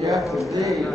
Yes, indeed.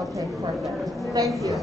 Okay, perfect. Thank you.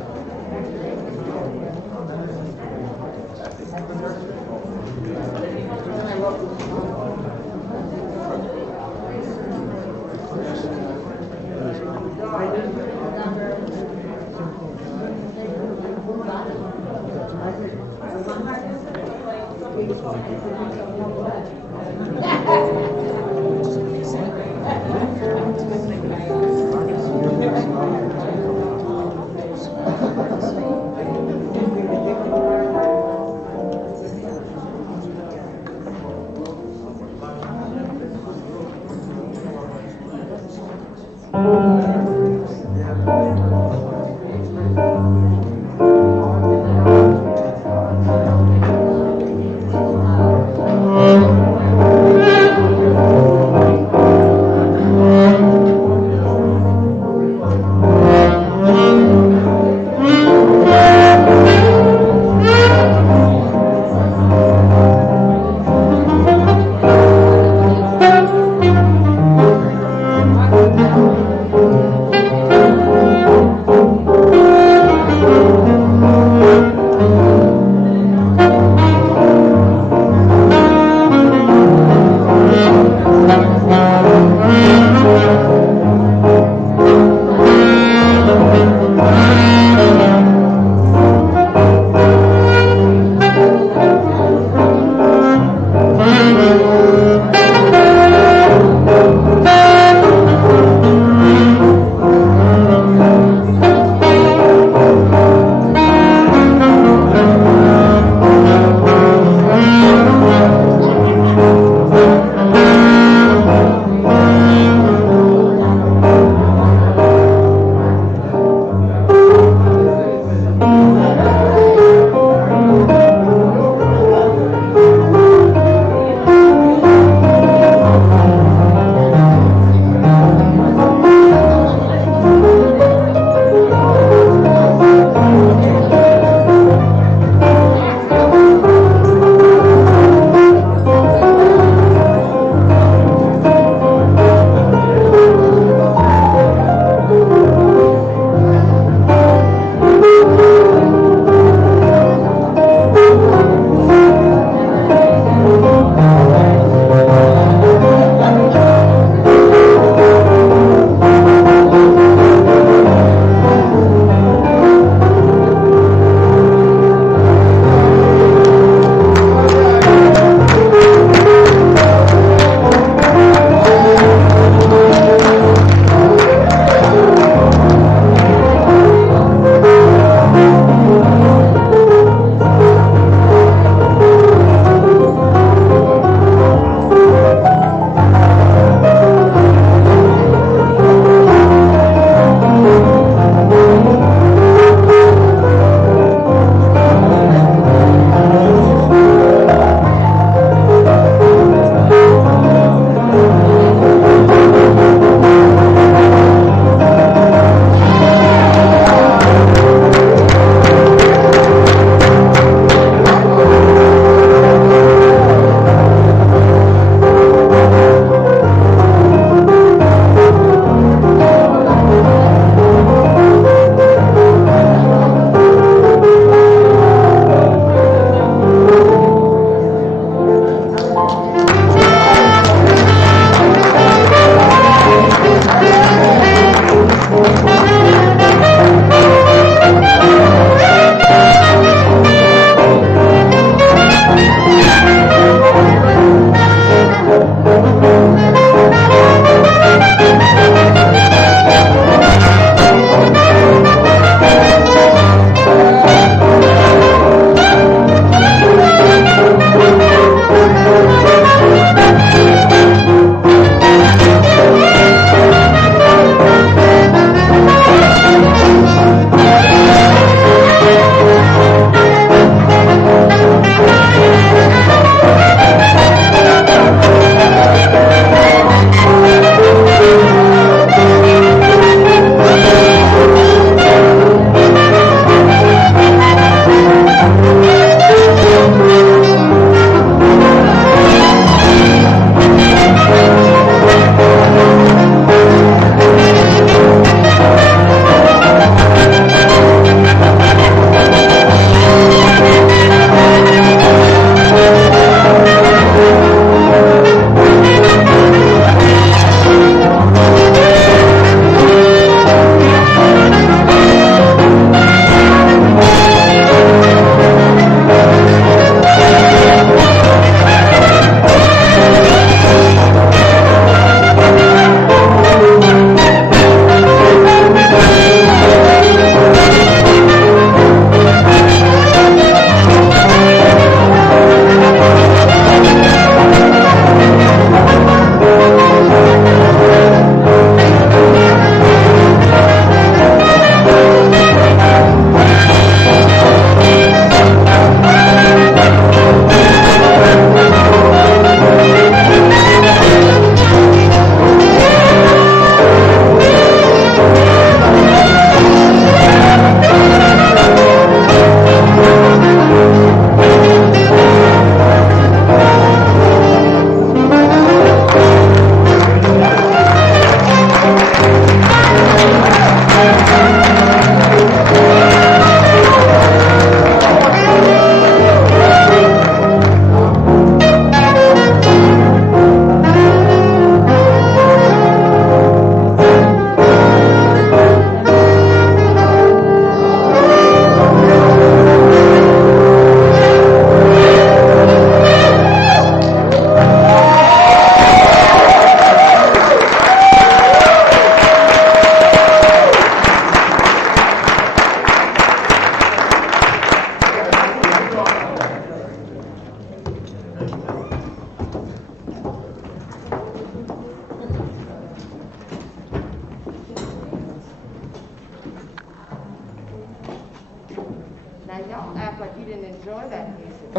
enjoy that music.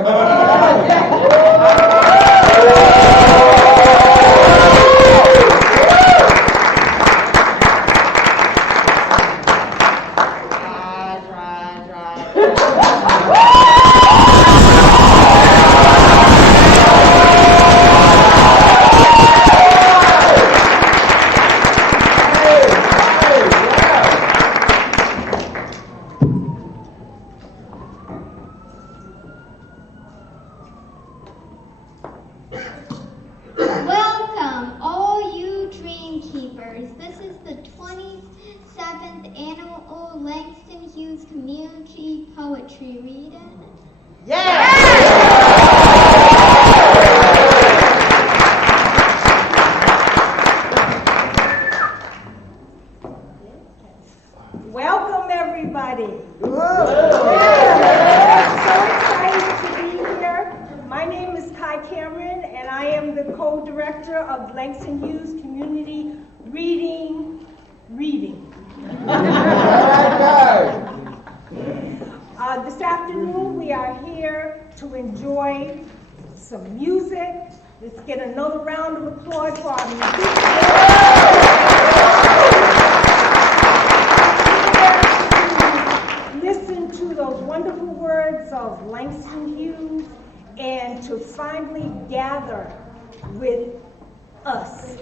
Welcome, all you dream keepers. This is the 27th annual Langston Hughes Community Poetry Reading. Welcome, everybody. So excited to be here. My name is Kai Cameron, and I am the co-director of Langston Hughes Community Reading. This afternoon, we are here to enjoy some music. Let's get another round of applause for our musicians. Listen to those wonderful words of Langston Hughes and to finally gather with us,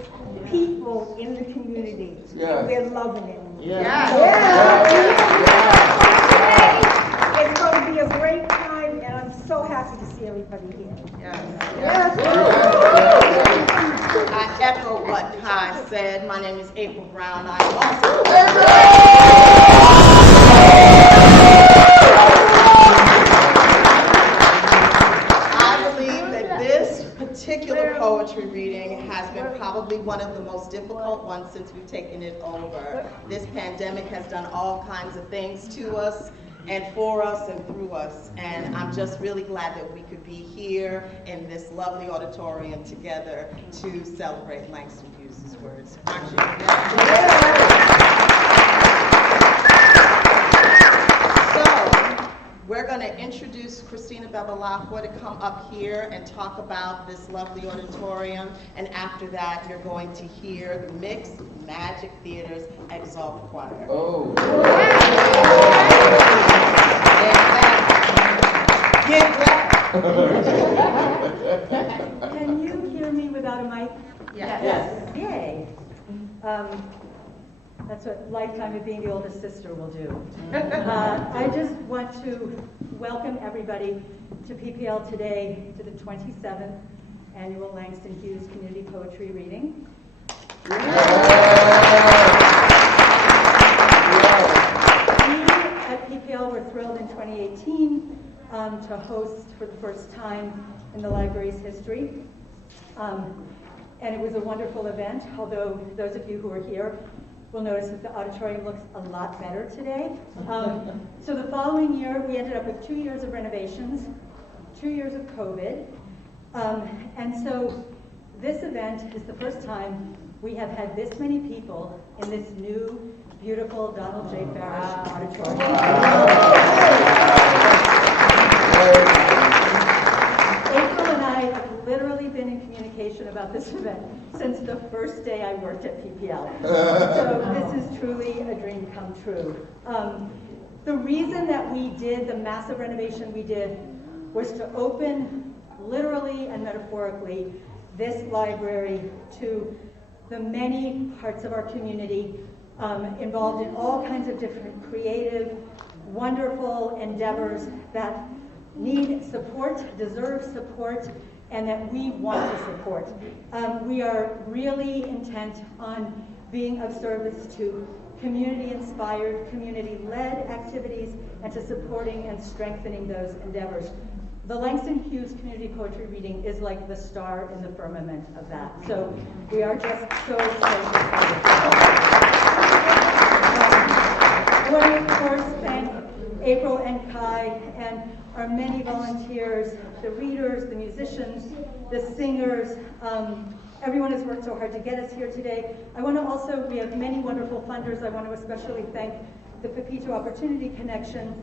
people in the community. Yeah. We're loving it. It's going to be a great time, and I'm so happy to see everybody here. I echo what Kai said. My name is April Brown. I'm also particular poetry reading has been probably one of the most difficult ones since we've taken it over. This pandemic has done all kinds of things to us and for us and through us, and I'm just really glad that we could be here in this lovely auditorium together to celebrate Langston Hughes' words. Aren't you? We're going to introduce Christina Bevilacqua to come up here and talk about this lovely auditorium, and after that you're going to hear the Mixed Magic Theater's Exalt Choir. Oh. Get back. Can you hear me without a mic? Yes. Yay. That's what lifetime of being the oldest sister will do. I just want to welcome everybody to PPL today, to the 27th Annual Langston Hughes Community Poetry Reading. We at PPL were thrilled in 2018 to host for the first time in the library's history. And it was a wonderful event, although those of you who are here will notice that the auditorium looks a lot better today. So the following year, we ended up with 2 years of renovations, 2 years of COVID. And so this event is the first time we have had this many people in this new, beautiful Donald J. Farish auditorium. April and I have literally been in communication about this event since the first day I worked at PPL. So this is truly a dream come true. The reason that we did the massive renovation we did was to open, literally and metaphorically, this library to the many parts of our community involved in all kinds of different creative, wonderful endeavors that need support, deserve support, and that we want to support. We are really intent on being of service to community-inspired, community-led activities, and to supporting and strengthening those endeavors. The Langston Hughes Community Poetry Reading is like the star in the firmament of that. So we are just so excited. I want to, of course, thank April and Kai and our many volunteers, the readers, the musicians, the singers. Everyone has worked so hard to get us here today. I want to also, we have many wonderful funders. I want to especially thank the Pepito Opportunity Connection,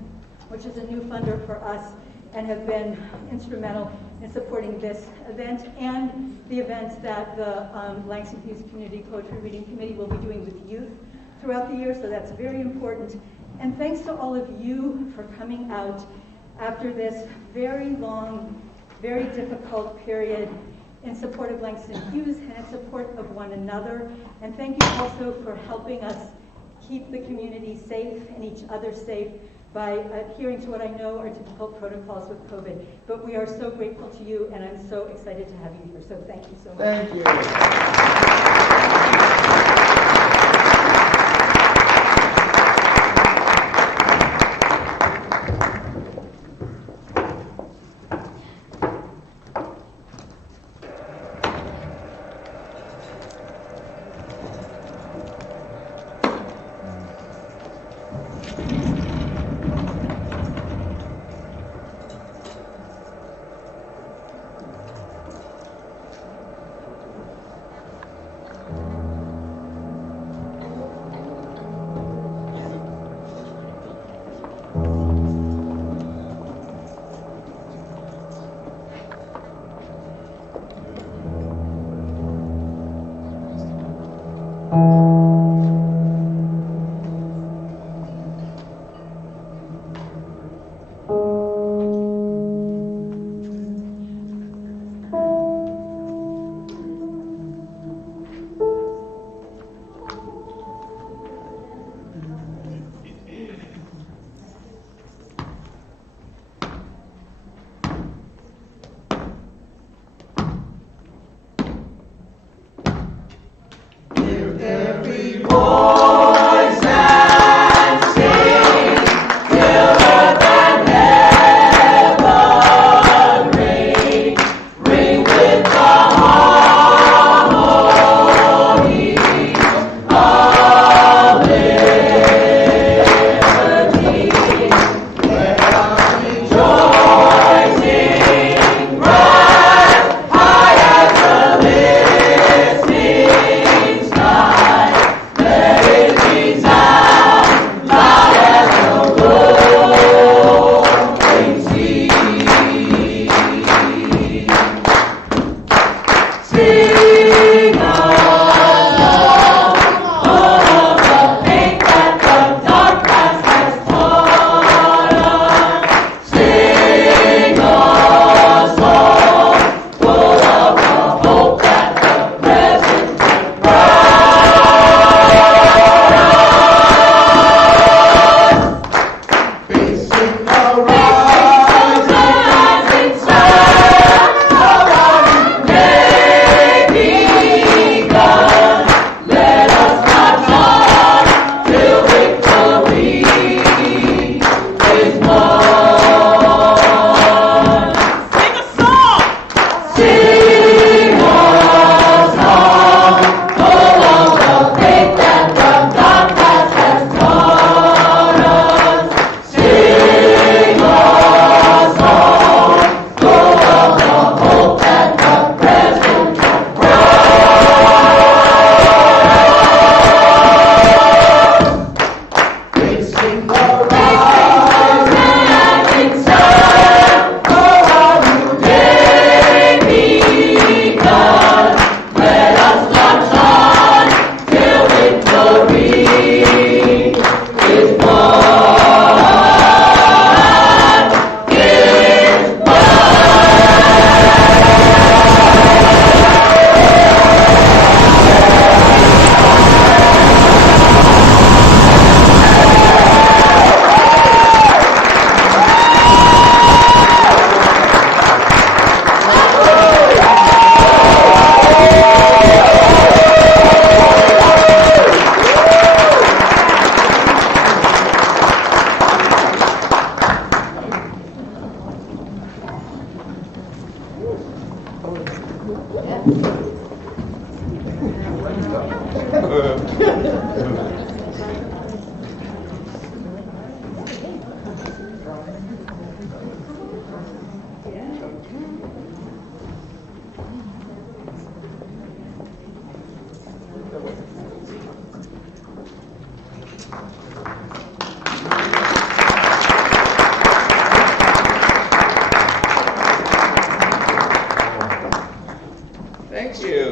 which is a new funder for us and have been instrumental in supporting this event and the events that the Langston Hughes Community Poetry Reading Committee will be doing with youth throughout the year, so that's very important. And thanks to all of you for coming out after this very long, very difficult period in support of Langston Hughes and in support of one another. And thank you also for helping us keep the community safe and each other safe by adhering to what I know are difficult protocols with COVID. But we are so grateful to you, and I'm so excited to have you here. So thank you so much. Thank you.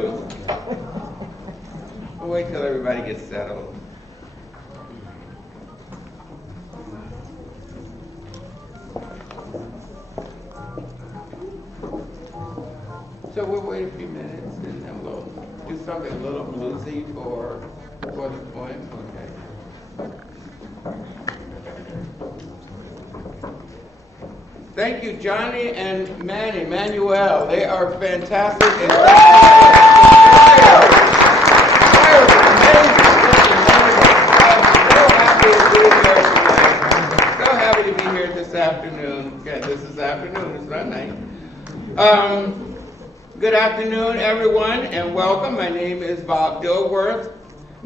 you. We'll wait till everybody gets settled. So we'll wait a few minutes and then we'll do something a little bluesy for the poem. Okay. Thank you, Johnny and Manuel. They are fantastic. And so happy to be here this afternoon. Yeah, this is afternoon, it's not night. Good afternoon, everyone, and welcome. My name is Bob Dilworth.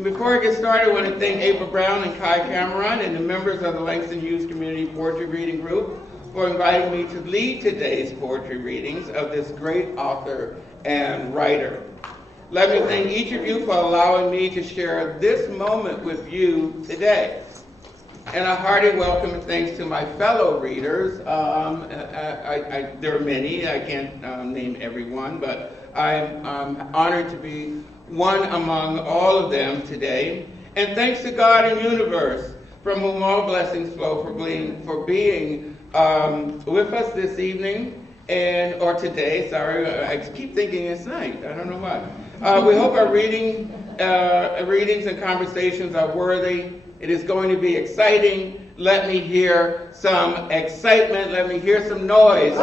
Before I get started, I want to thank April Brown and Kai Cameron and the members of the Langston Hughes Community Poetry Reading Group for inviting me to lead today's poetry readings of this great author and writer. Let me thank each of you for allowing me to share this moment with you today. And a hearty welcome and thanks to my fellow readers. There are many, I can't name everyone, but I'm honored to be one among all of them today. And thanks to God and universe, from whom all blessings flow, for being with us this evening, or today, sorry, I keep thinking it's night, I don't know why. We hope our readings and conversations are worthy. It is going to be exciting. Let me hear some excitement. Let me hear some noise.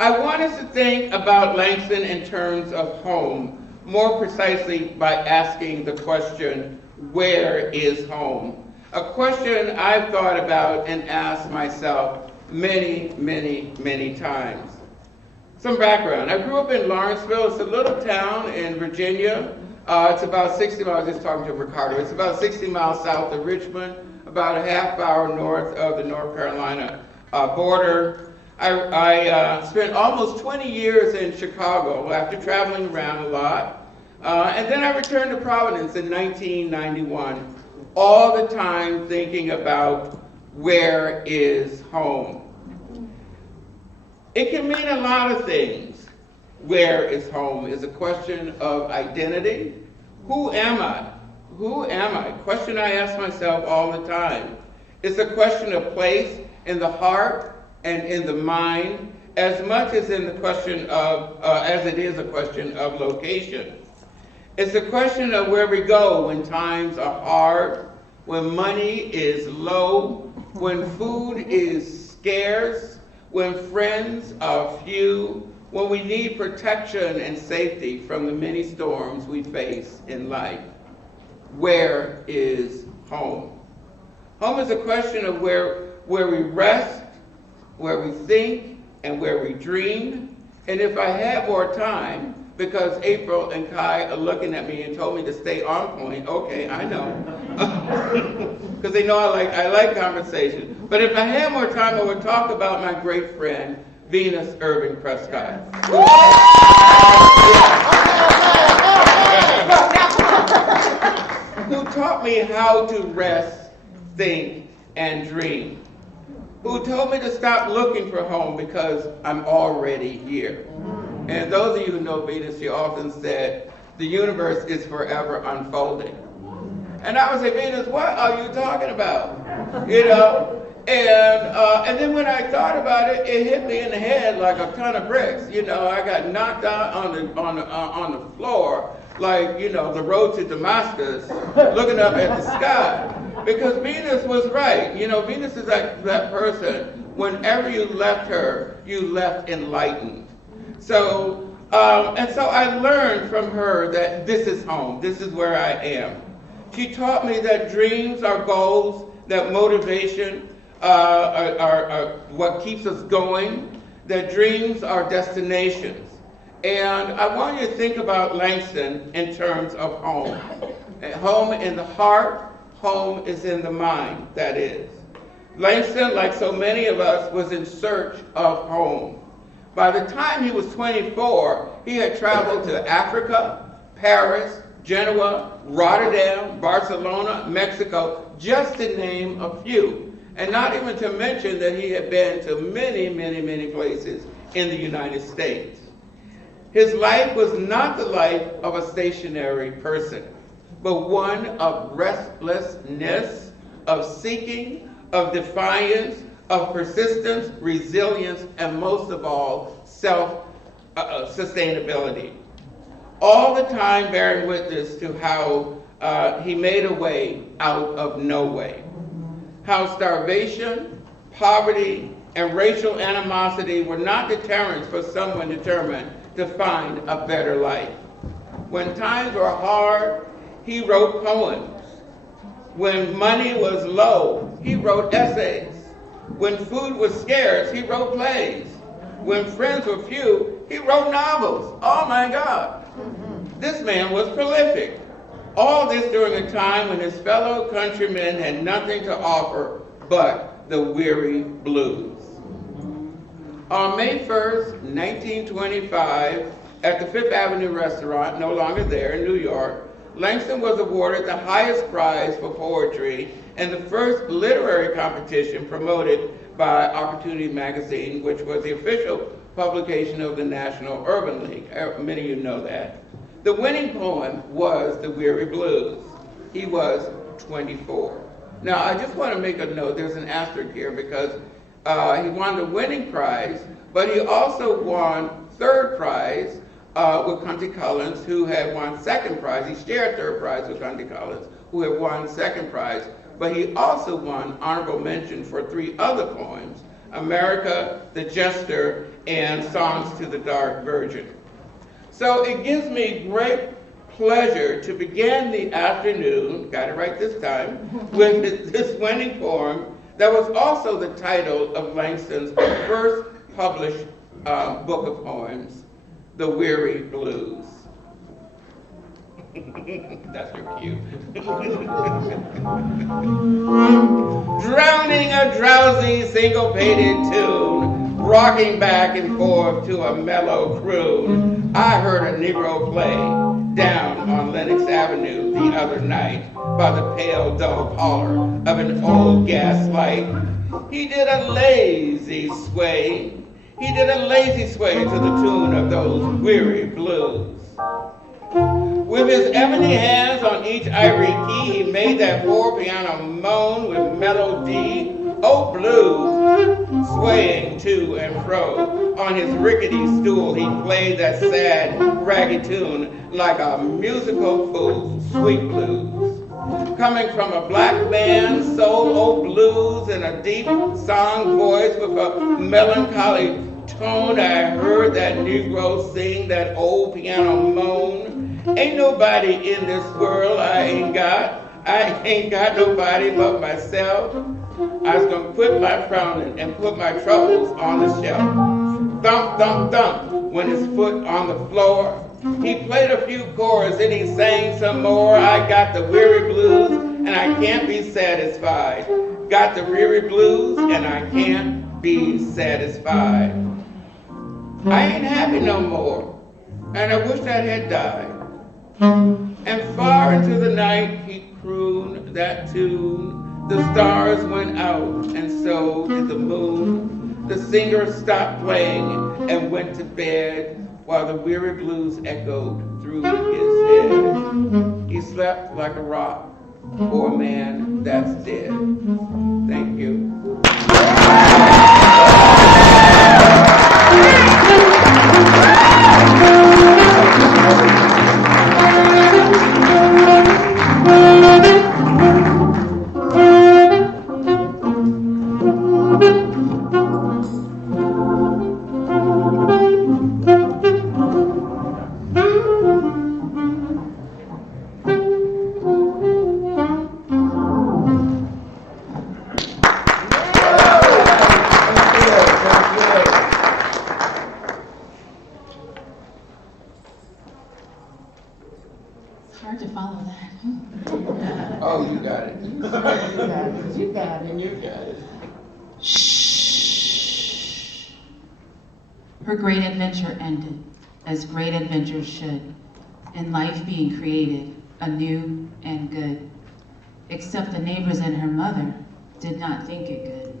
I want us to think about Langston in terms of home, more precisely by asking the question, where is home? A question I've thought about and asked myself many, many, many times. Some background. I grew up in Lawrenceville. It's a little town in Virginia. It's about 60 miles, I was just talking to Ricardo. It's about 60 miles south of Richmond, about a half hour north of the North Carolina border. I spent almost 20 years in Chicago after traveling around a lot. And then I returned to Providence in 1991, all the time thinking about where is home. It can mean a lot of things. Where is home is a question of identity. Who am I? Who am I? Question I ask myself all the time. It's a question of place in the heart and in the mind, as much as in the question of, as it is a question of location. It's a question of where we go when times are hard, when money is low, when food is scarce, when friends are few, when we need protection and safety from the many storms we face in life. Where is home? Home is a question of where we rest, where we think, and where we dream. And if I had more time, because April and Kai are looking at me and told me to stay on point, okay, I know. Because they know I like conversation. But if I had more time, I would talk about my great friend, Venus Irving Prescott. Who taught me how to rest, think, and dream. Who told me to stop looking for home because I'm already here. And those of you who know Venus, she often said, the universe is forever unfolding. And I would say, Venus, what are you talking about? You know? And then when I thought about it, it hit me in the head like a ton of bricks. You know, I got knocked out on the floor, like, you know, the road to Damascus, looking up at the sky. Because Venus was right. You know, Venus is like that person, whenever you left her, you left enlightened. So, and so I learned from her that this is home. This is where I am. She taught me that dreams are goals, that motivation are what keeps us going, that dreams are destinations. And I want you to think about Langston in terms of home. Home in the heart, home is in the mind, that is. Langston, like so many of us, was in search of home. By the time he was 24, he had traveled to Africa, Paris, Genoa, Rotterdam, Barcelona, Mexico, just to name a few. And not even to mention that he had been to many, many, many places in the United States. His life was not the life of a stationary person, but one of restlessness, of seeking, of defiance, of persistence, resilience, and most of all, self-sustainability. All the time bearing witness to how he made a way out of no way. How starvation, poverty, and racial animosity were not deterrents for someone determined to find a better life. When times were hard, he wrote poems. When money was low, he wrote essays. When food was scarce, he wrote plays. When friends were few, he wrote novels. Oh my God. This man was prolific. All this during a time when his fellow countrymen had nothing to offer but the weary blues. On May 1st, 1925, at the Fifth Avenue restaurant, no longer there in New York, Langston was awarded the highest prize for poetry in the first literary competition promoted by Opportunity Magazine, which was the official publication of the National Urban League. Many of you know that. The winning poem was The Weary Blues. He was 24. Now, I just want to make a note, there's an asterisk here, because he won the winning prize, but he also won third prize with Country Collins, who had won second prize. He shared third prize with Country Collins, who had won second prize, but he also won honorable mention for 3 other poems, America, The Jester, and Songs to the Dark Virgin. So it gives me great pleasure to begin the afternoon, got it right this time, with this winning poem that was also the title of Langston's first published book of poems, The Weary Blues. That's your cue. Drowning a drowsy syncopated tune, rocking back and forth to a mellow croon, I heard a Negro play down on Lenox Avenue the other night by the pale dull pallor of an old gas light. He did a lazy sway. He did a lazy sway to the tune of those weary blues. With his ebony hands on each ivory key, he made that 4-piano moan with melody. Oh, blues, swaying to and fro. On his rickety stool, he played that sad, ragged tune like a musical fool, sweet blues. Coming from a black man's soul, oh, blues, in a deep song voice with a melancholy tone, I heard that Negro sing that old piano moan. Ain't nobody in this world I ain't got nobody but myself. I was gonna quit my frowning and put my troubles on the shelf. Thump, thump, thump, when his foot on the floor. He played a few chords and he sang some more. I got the weary blues and I can't be satisfied. Got the weary blues and I can't be satisfied. I ain't happy no more, and I wish I had died. And far into the night he crooned that tune. The stars went out, and so did the moon. The singer stopped playing and went to bed, while the weary blues echoed through his head. He slept like a rock for a man that's dead. Thank you. Hard to follow that. Oh, you got it. You got it. You got it. Shh. Her great adventure ended, as great adventures should, in life being created anew and good. Except the neighbors and her mother, did not think it good.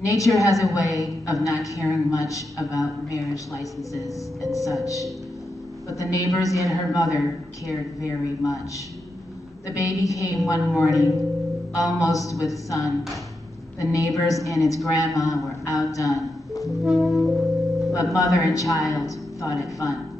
Nature has a way of not caring much about marriage licenses and such, but the neighbors and her mother cared very much. The baby came one morning, almost with sun. The neighbors and its grandma were outdone, but mother and child thought it fun.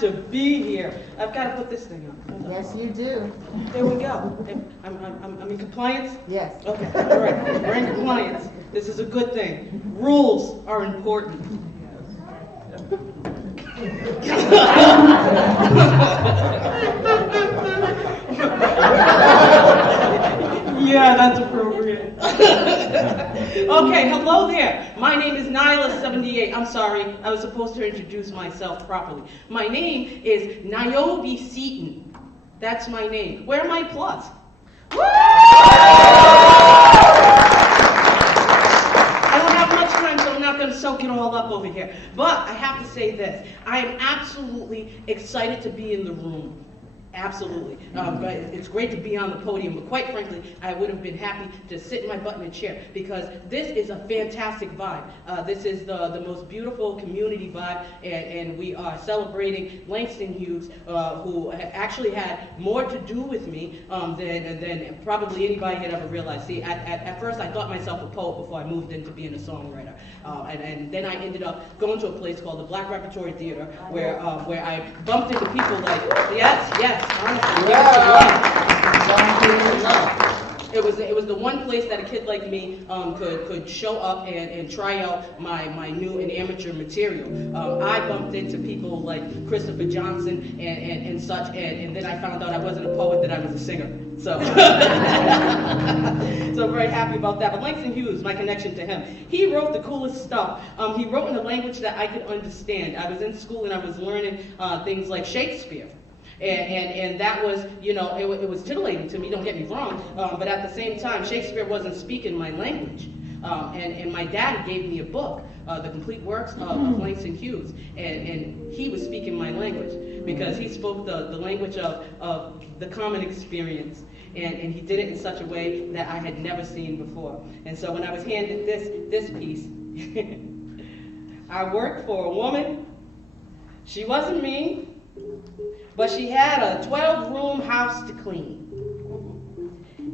To be here. I've got to put this thing on. Yes, you do. There we go. I'm in compliance? Yes. Okay, all right. We're in compliance. This is a good thing. Rules are important. Yeah, that's appropriate. Okay, hello there. My name is Nyla78. I'm sorry, I was supposed to introduce myself properly. My name is Niobe Seaton. That's my name. Where are my applause? Woo! I don't have much time, so I'm not going to soak it all up over here. But I have to say this. I am absolutely excited to be in the room. Absolutely. It's great to be on the podium, but quite frankly, I would have been happy to sit in my butt in a chair because this is a fantastic vibe. This is the most beautiful community vibe, and we are celebrating Langston Hughes, who actually had more to do with me than probably anybody had ever realized. See, at first I thought myself a poet before I moved into being a songwriter, and then I ended up going to a place called the Black Repertory Theater, where I bumped into people like, yes. Honestly, it was the one place that a kid like me could show up and try out my new and amateur material. I bumped into people like Christopher Johnson and such, and then I found out I wasn't a poet, that I was a singer. So, so I'm very happy about that. But Langston Hughes, my connection to him, he wrote the coolest stuff. He wrote in a language that I could understand. I was in school and I was learning things like Shakespeare. And that was, you know, it was titillating to me, don't get me wrong, but at the same time, Shakespeare wasn't speaking my language. And my dad gave me a book, The Complete Works of Langston Hughes, and he was speaking my language because he spoke the language of the common experience, and he did it in such a way that I had never seen before. And so when I was handed this piece, I worked for a woman. She wasn't mean, but she had a 12-room house to clean.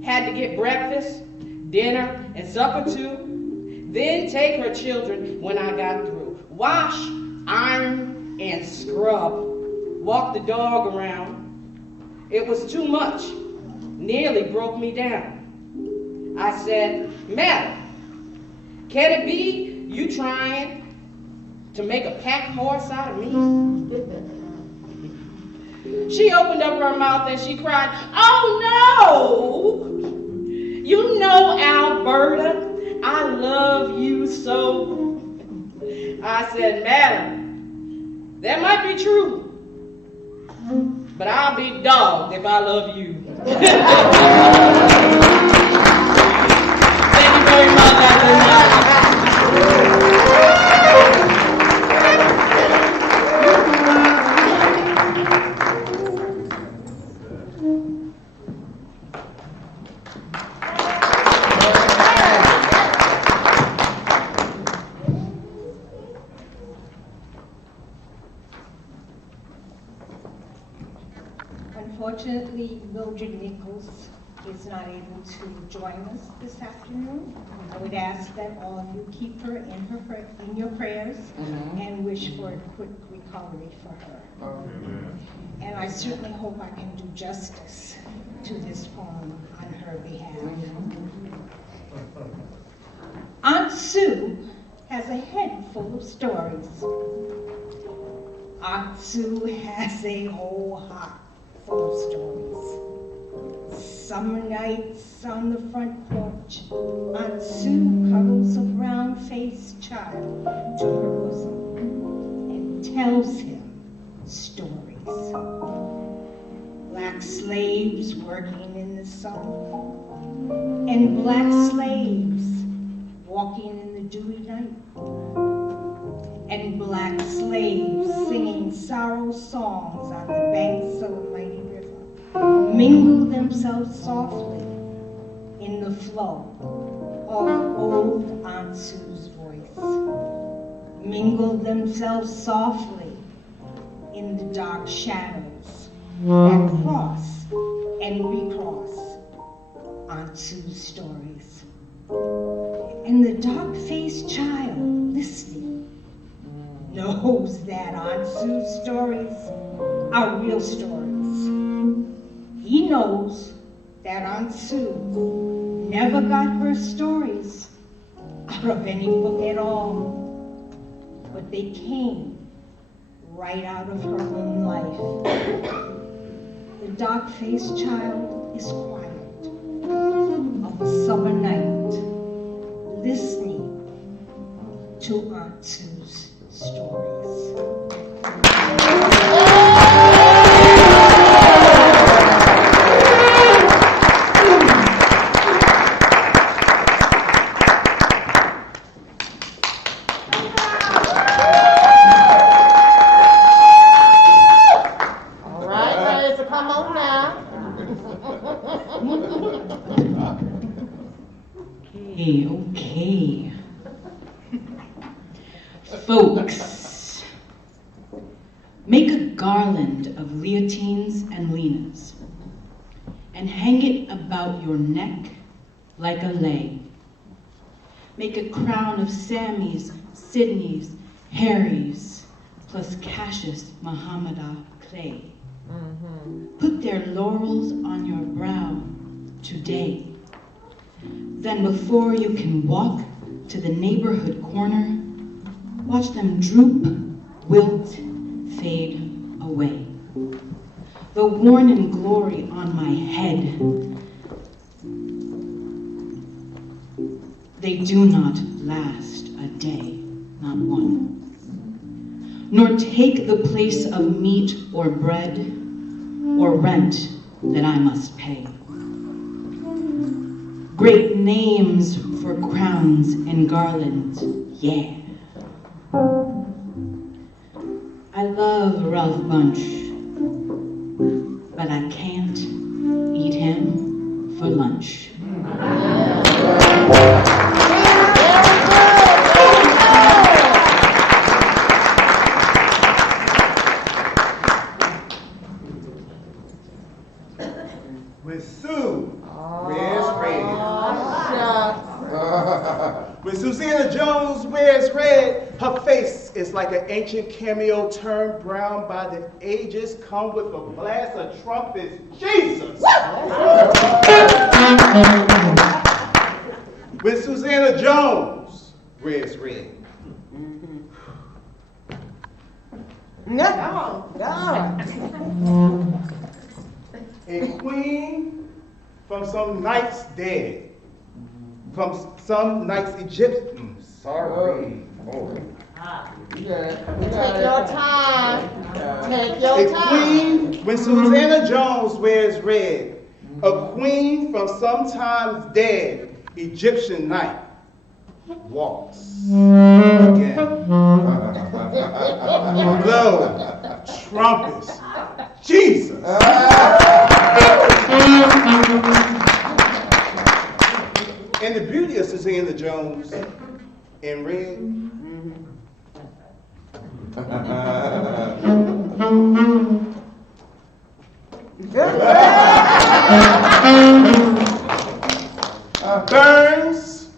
Had to get breakfast, dinner, and supper too. Then take her children when I got through. Wash, iron, and scrub. Walk the dog around. It was too much. Nearly broke me down. I said, "Madam, can it be you trying to make a pack horse out of me?" She opened up her mouth and she cried, "Oh no! You know, Alberta, I love you so." I said, "Madam, that might be true, but I'll be dogged if I love you." Thank you very much. Unfortunately, Mildred Nichols is not able to join us this afternoon. I would ask that all of you keep her in your prayers and wish for a quick recovery for her. And I certainly hope I can do justice to this poem on her behalf. Aunt Sue has a head full of stories. Aunt Sue has a whole heart full of stories. summer nights on the front porch, Aunt Sue cuddles a brown-faced child to her bosom and tells him stories. Black slaves working in the sun, and black slaves walking in the dewy night, and black slaves singing sorrow songs on the banks of a mighty river, mingle themselves softly in the flow of old Aunt Sue's voice, mingle themselves softly in the dark shadows that cross and recross Aunt Sue's stories. And the dark-faced child listening knows that Aunt Sue's stories are real stories. He knows that Aunt Sue never got her stories out of any book at all, but they came right out of her own life. The dark-faced child is quiet of a summer night, listening to Aunt Sue's stories. All right, Razor, come on now. Okay. Folks, make a garland of leotines and lenas and hang it about your neck like a lei. Make a crown of Sammys, Sydneys, Harrys, plus Cassius Muhammada clay. Put their laurels on your brow today. Then before you can walk to the neighborhood corner, watch them droop, wilt, fade away. The worn in glory on my head, they do not last a day, not one, nor take the place of meat or bread or rent that I must pay. Great names for crowns and garlands, yeah. I love Ralph Bunch, but I can't eat him for lunch. With Sue, wears red. When Susanna Jones wears red, her face is like an ancient cameo turned brown by the ages, come with a blast of trumpets. Jesus! When Susanna Jones wears red. A queen from some night's dead, from some night's Egyptian. Sorry. Take your time. Take your A time. queen, when Susanna Jones wears red, a queen from sometimes dead Egyptian night walks again. Blow, trumpets, Jesus. And the beauty of Susanna Jones in red. Burns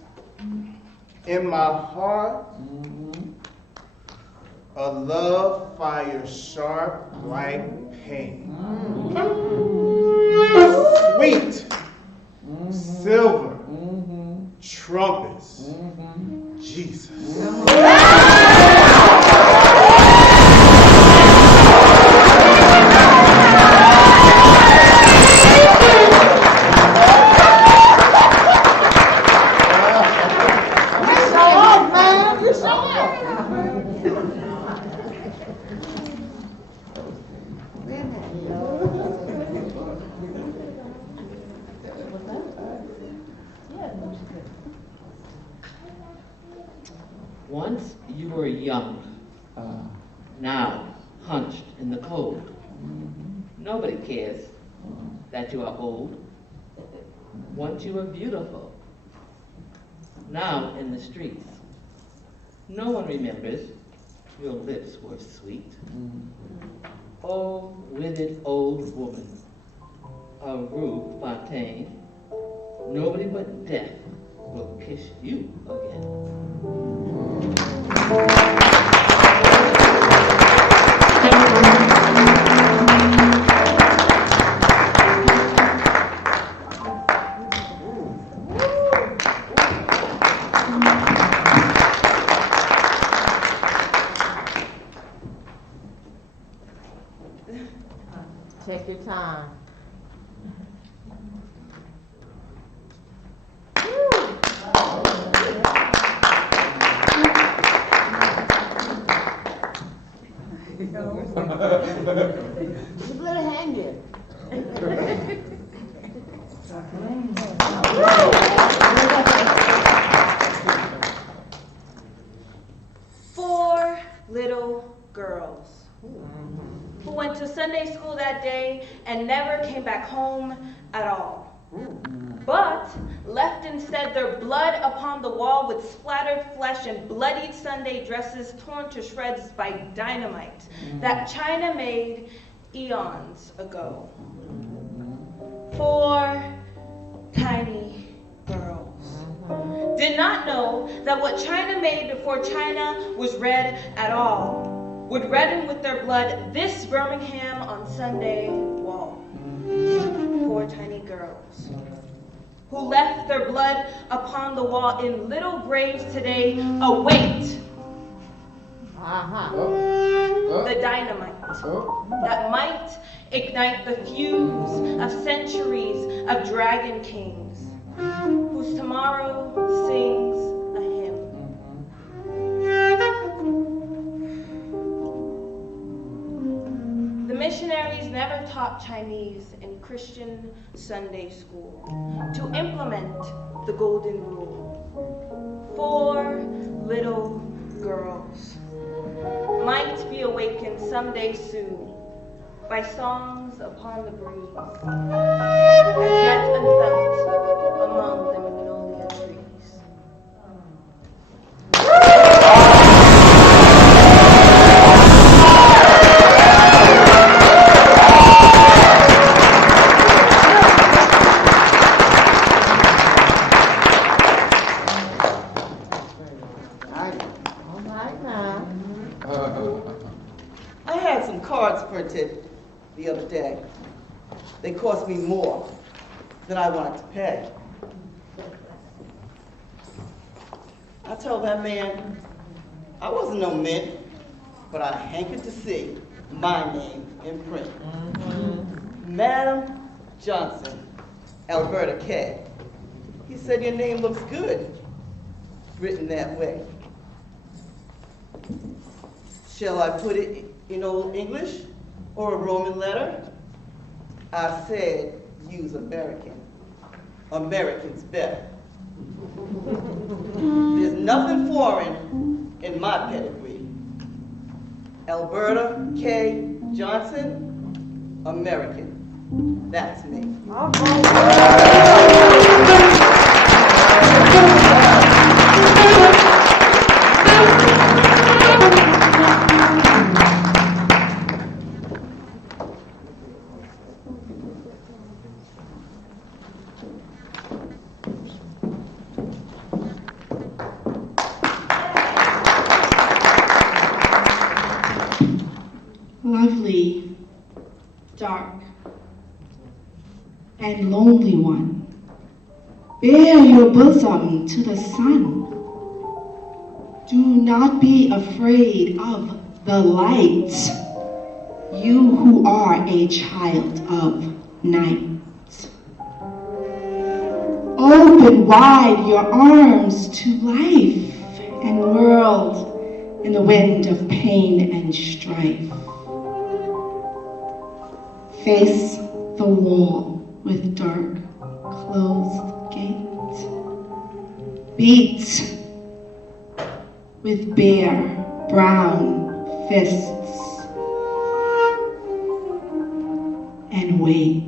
in my heart a love fire sharp like pain. Sweet silver trumpets, Jesus. Once you were young, now hunched in the cold. Nobody cares that you are old. Once you were beautiful, now in the streets. No one remembers your lips were sweet. Oh, withered old woman of Rue Fontaine, nobody but death will kiss you again. Take your time. You better hang it. 4 little girls who went to Sunday school that day and never came back home at all, but left instead their blood upon the wall with splattered flesh and bloodied Sunday dresses torn to shreds by dynamite that China made eons ago. 4 tiny girls did not know that what China made before China was red at all would redden with their blood this Birmingham on Sunday wall. 4 tiny girls who left their blood upon the wall in little graves today await the dynamite that might ignite the fuse of centuries of dragon kings whose tomorrow sings a hymn. The missionaries never taught Chinese in Christian Sunday school to implement the golden rule. 4 little girls might be awakened someday soon by songs upon the breeze, as yet unfelt among the magnolia trees. I had some cards printed the other day. They cost me more than I wanted to pay. I told that man I wasn't no mint, but I hankered to see my name in print. Madam Johnson, Alberta K. He said, your name looks good, written that way. Shall I put it in Old English or a Roman letter? I said, use American. American's better. There's nothing foreign in my pedigree. Alberta K. Johnson, American. That's me. Lovely, dark, and lonely one, bare your bosom to the sun. Do not be afraid of the light, you who are a child of night. Open wide your arms to life and whirled in the wind of pain and strife. Face the wall with dark, closed gate. Beat with bare brown fists and wait.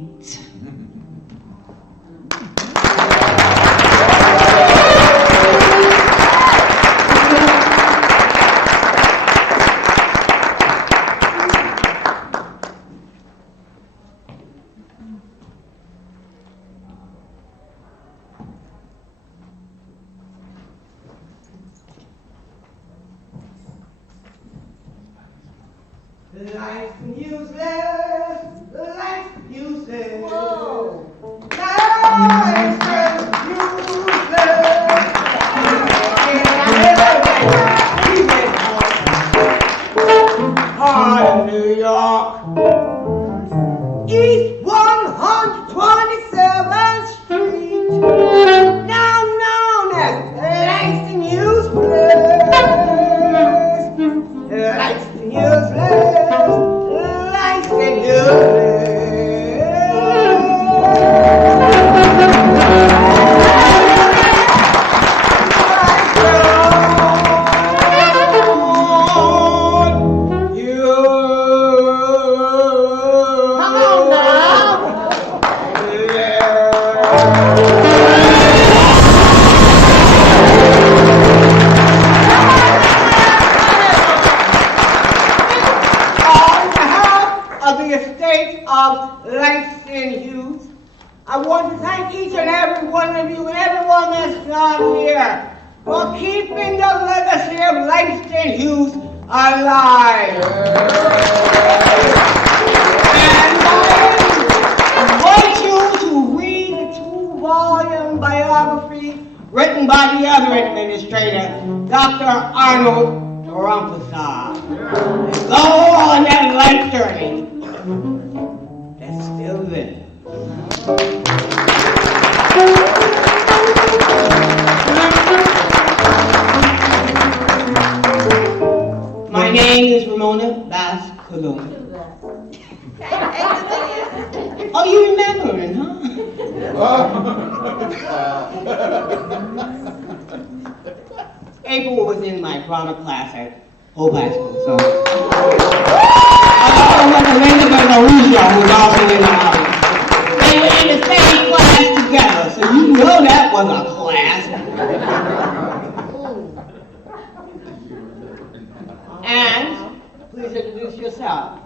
Langston Hughes lives, Langston Hughes lives. Whoa. Langston Hughes lives. Heart of New York, East 127th Street, now known as Langston Hughes Place. Langston Hughes lives, Langston Hughes lives. Of Langston Hughes, I want to thank each and every one of you and everyone that's not here for keeping the legacy of Langston Hughes alive. And I want you to read the 2-volume biography written by the other administrator, Dr. Arnold Rumpelstiltskin. Go on that life journey. Still there. My name is Ramona Bass Colon. Oh, you remembering, huh? April was in my drama class at Hope High School, so. Mauricio, who was also in the audience. They were in the same class together, so you know that was a class. And please introduce yourself.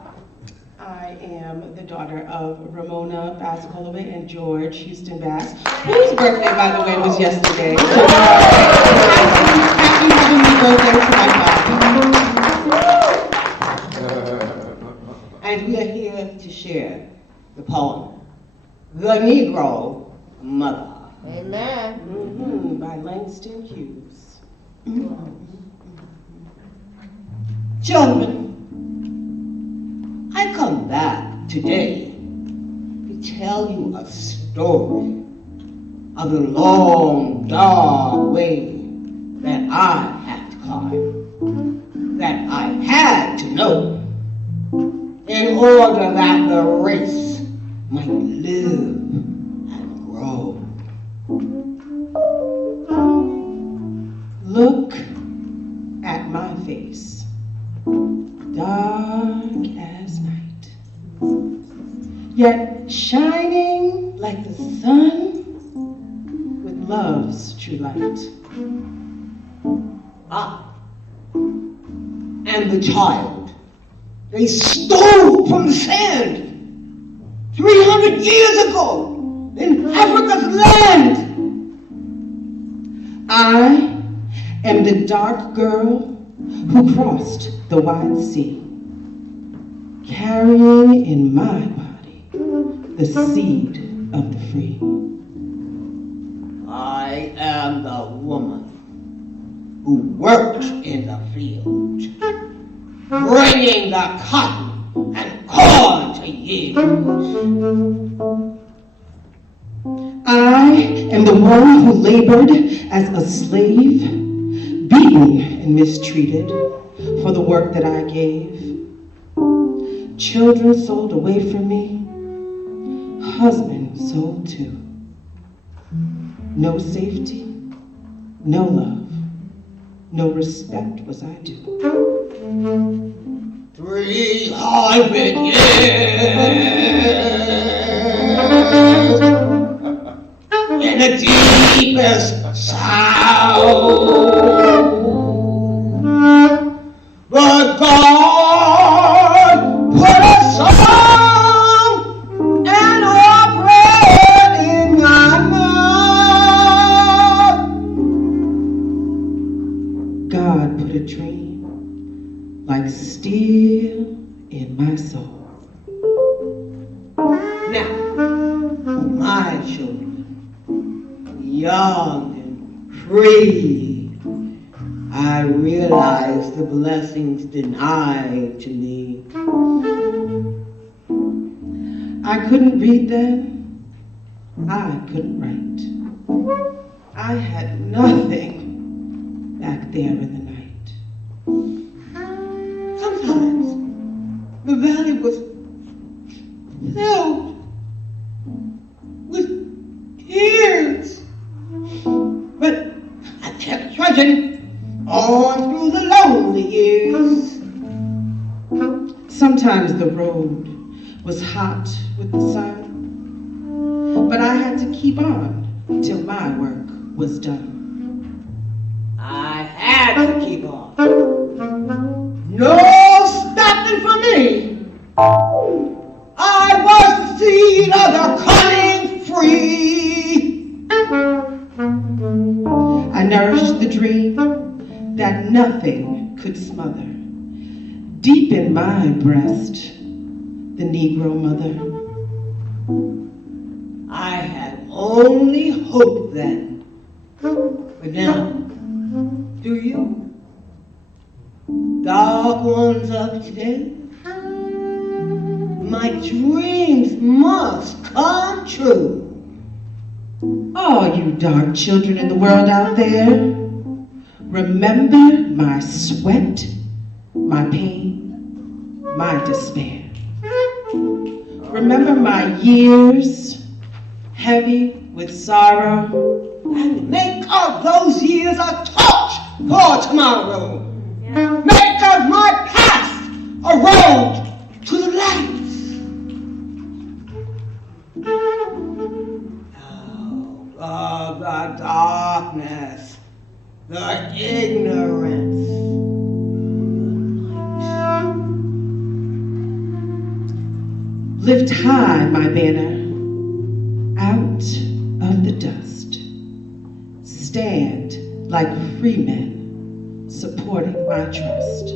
I am the daughter of Ramona Bass Holloway and George Houston Bass, whose birthday, by the way, was yesterday. Happy heavenly birthday to my father. And we are here to share the poem, The Negro Mother. Amen. By Langston Hughes. Children, I come back today to tell you a story of the long, dark way that I had to climb, that I had to know, in order that the race might live and grow. Look at my face, dark as night, yet shining like the sun with love's true light. And the child they stole from the sand 300 years ago in Africa's land. I am the dark girl who crossed the wide sea, carrying in my body the seed of the free. I am the woman who worked in the field, bringing the cotton and corn to yield. I am the one who labored as a slave, beaten and mistreated for the work that I gave. Children sold away from me, husband sold too. No safety, no love, no respect was I due. 300 years in the deepest south. But God put a song and a prayer in my mouth. God put a dream like steel in my soul. Now, my children, young and free, I realize the blessings denied to me. I couldn't read them, I couldn't write. I had nothing back there in the night. Sometimes the valley was filled with tears, but I kept trudging on through the lonely years. Sometimes the road was hot with the sun, but I had to keep on till my work was done. I had to keep on. No stopping for me. I was the seed of the cunning free. I nourished the dream that nothing could smother. Deep in my breast, the Negro mother. I had only hope then. But now, do you? Dark ones of today? My dreams must come true. All you dark children in the world out there, remember my sweat, my pain, my despair. Remember my years, heavy with sorrow, and make of those years a torch for tomorrow. Make of my past a road to the lights. Out of the darkness, the ignorance, lift high my banner out of the dust. Stand like free men, supporting my trust.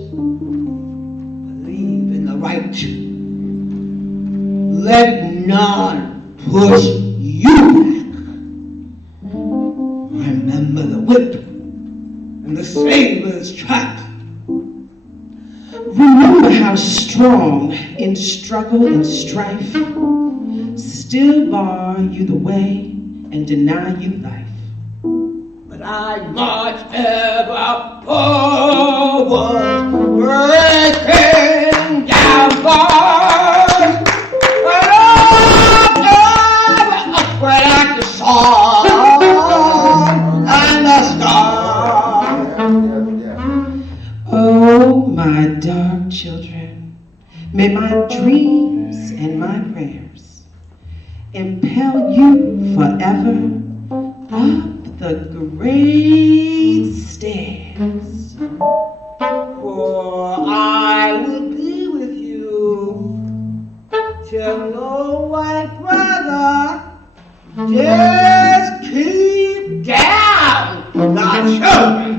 Believe in the right. Let none push you back. Remember the whip and the saber's track. Remember how strong in struggle and strife still bar you the way and deny you life. But I march ever forward, breaking down bars. But I'm never afraid like the sun and the stars. Oh, my dark children, may my dreams and my prayers impel you forever up the great stairs. For I will be with you till no white brother just keep down the children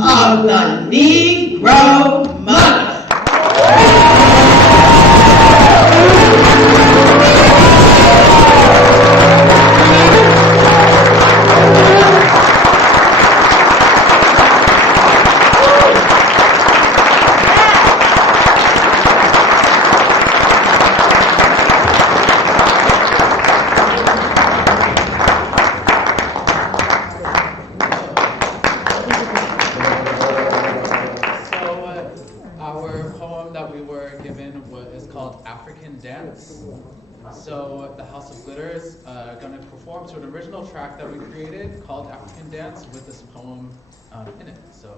of the Negro mother. So the House of Glitters are going to perform to an original track that we created called African Dance with this poem in it. So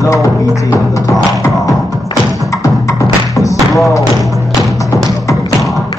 low beating of the tom-tom, the slow beating of the tom-tom.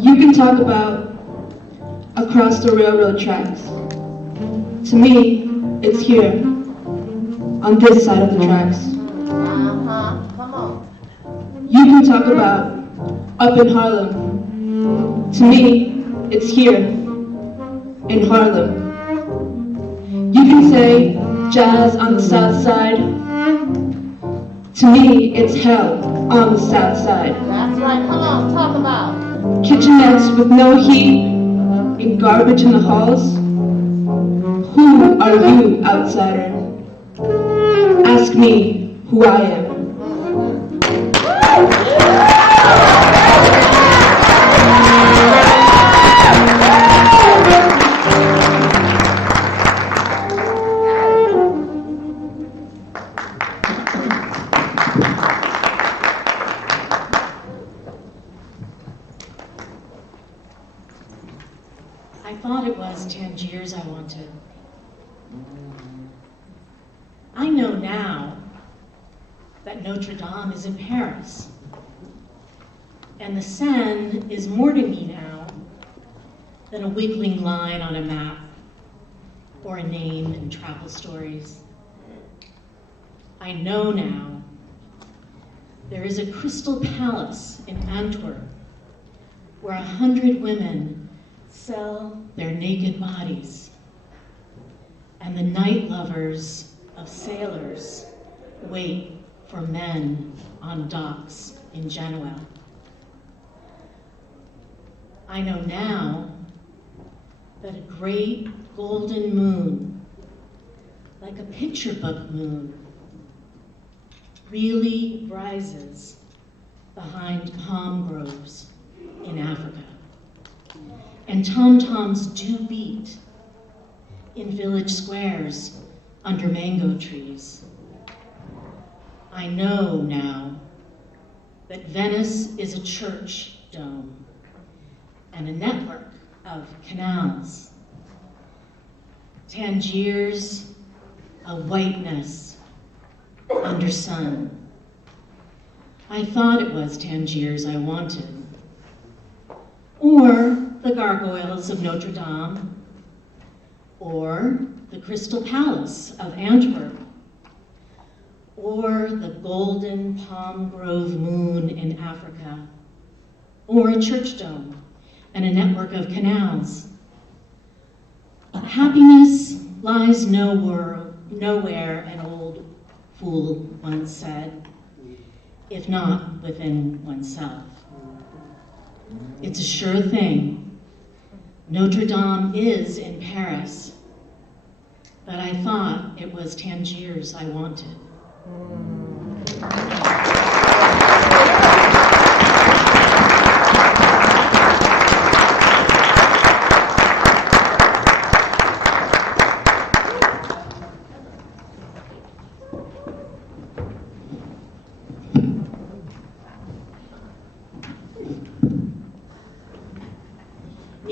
You can talk about across the railroad tracks. To me, it's here, on this side of the tracks. Come on. You can talk about up in Harlem. To me, it's here, in Harlem. You can say jazz on the south side. To me, it's hell on the south side. That's right. Come on, talk about. Kitchenettes with no heat and garbage in the halls. Who are you, outsider? Ask me who I am. I thought it was Tangiers I wanted. I know now that Notre Dame is in Paris, and the Seine is more to me now than a wiggling line on a map or a name in travel stories. I know now there is a crystal palace in Antwerp where 100 women sell their naked bodies, and the night lovers of sailors wait for men on docks in Genoa. I know now that a great golden moon, like a picture book moon, really rises behind palm groves in Africa. And tom-toms do beat in village squares under mango trees. I know now that Venice is a church dome and a network of canals. Tangiers, a whiteness under sun. I thought it was Tangiers I wanted. Or the gargoyles of Notre Dame, or the Crystal Palace of Antwerp, or the golden palm grove moon in Africa, or a church dome and a network of canals. But happiness lies nowhere, an old fool once said, if not within oneself. It's a sure thing. Notre Dame is in Paris, but I thought it was Tangiers I wanted.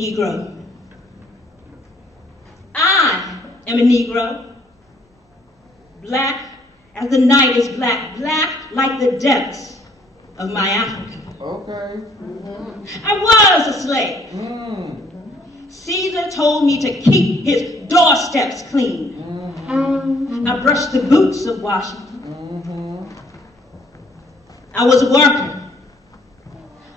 Negro. I am a Negro. Black as the night is black, black like the depths of my Africa. Okay. I was a slave. Caesar told me to keep his doorsteps clean. I brushed the boots of Washington. I was a worker.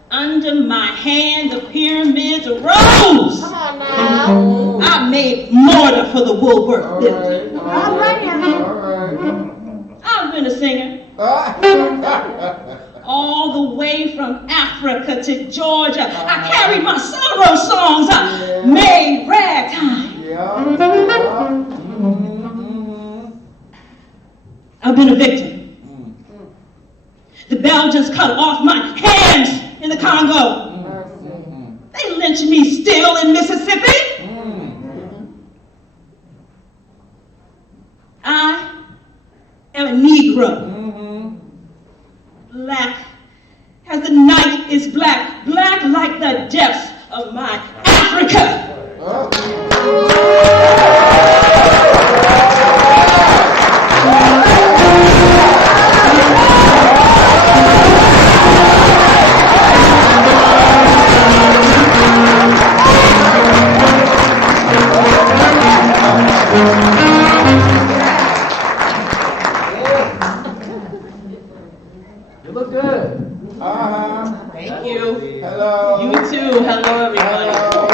Under my hand, the pyramids rose. Come on now. I made mortar for the Woolworth building. All right. I've been a singer. All the way from Africa to Georgia. I carried my sorrow songs. I made ragtime. I've been a victim. The Belgians cut off my hands in the Congo. They lynched me still in Mississippi. I am a Negro. Black as the night is black, black like the depths of my Africa. You look good. Thank you. Hello. You too. Hello, everybody. Hello.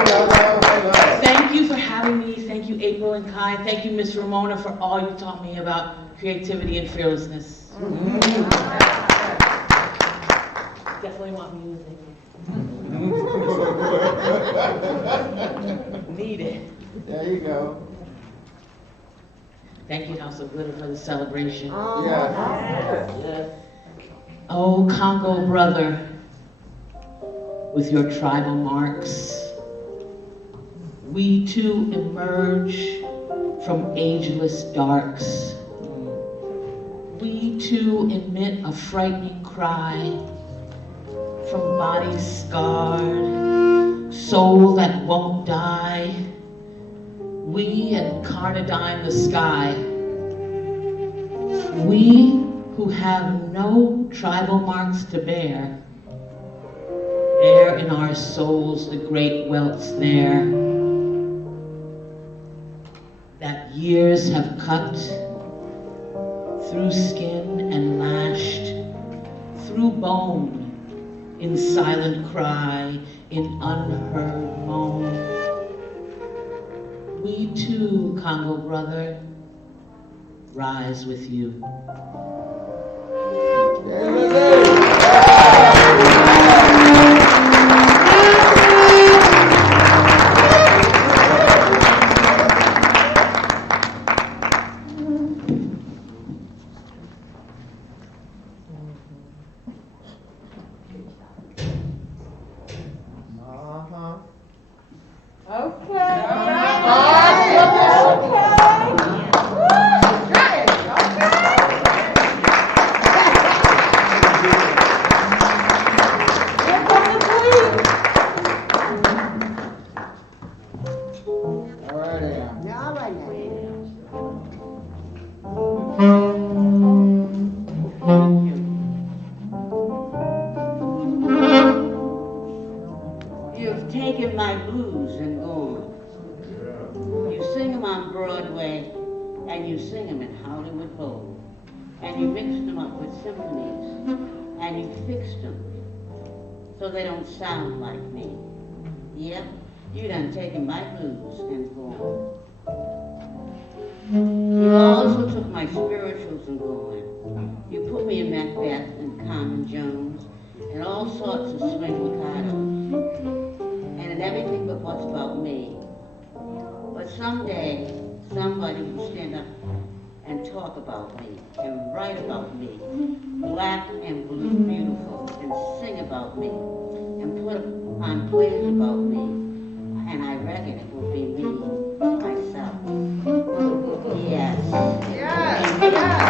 Thank you for having me. Thank you, April and Kai. Thank you, Miss Ramona, for all you taught me about creativity and fearlessness. Definitely want music. Need it. There you go. Thank you, House of Glitter, for the celebration. Yes. Oh, Congo brother, with your tribal marks, we too emerge from ageless darks. We too emit a frightening cry from bodies scarred, soul that won't die. We incarnadine the sky. We who have no tribal marks to bear in our souls the great welts there that years have cut through skin and lashed, through bone, in silent cry, in unheard moan. We too, Congo brother, rise with you. You've taken my blues and gone. You sing them on Broadway, and you sing them in Hollywood Bowl. And you mixed them up with symphonies, and you fixed them so they don't sound like me. Yep, you done taken my blues and gone. You also took my spirituals and gone. You put me in Macbeth and Carmen Jones and all sorts of swing legatos and in everything but what's about me. But someday, somebody will stand up and talk about me and write about me, black and blue beautiful, and sing about me and put on plays about me, and I reckon it will be me, myself. Yes. Yes. Yes.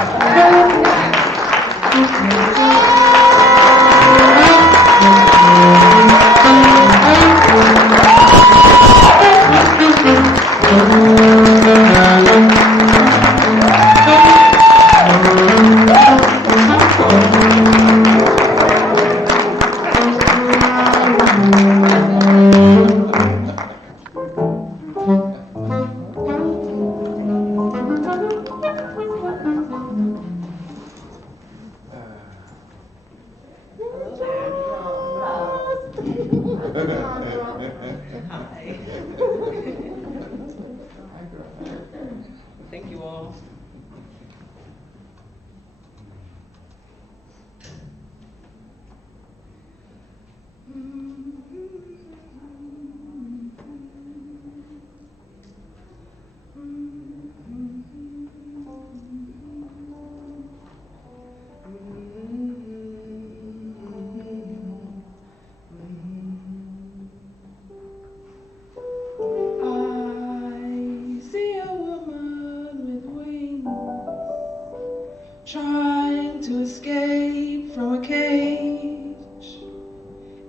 trying to escape from a cage,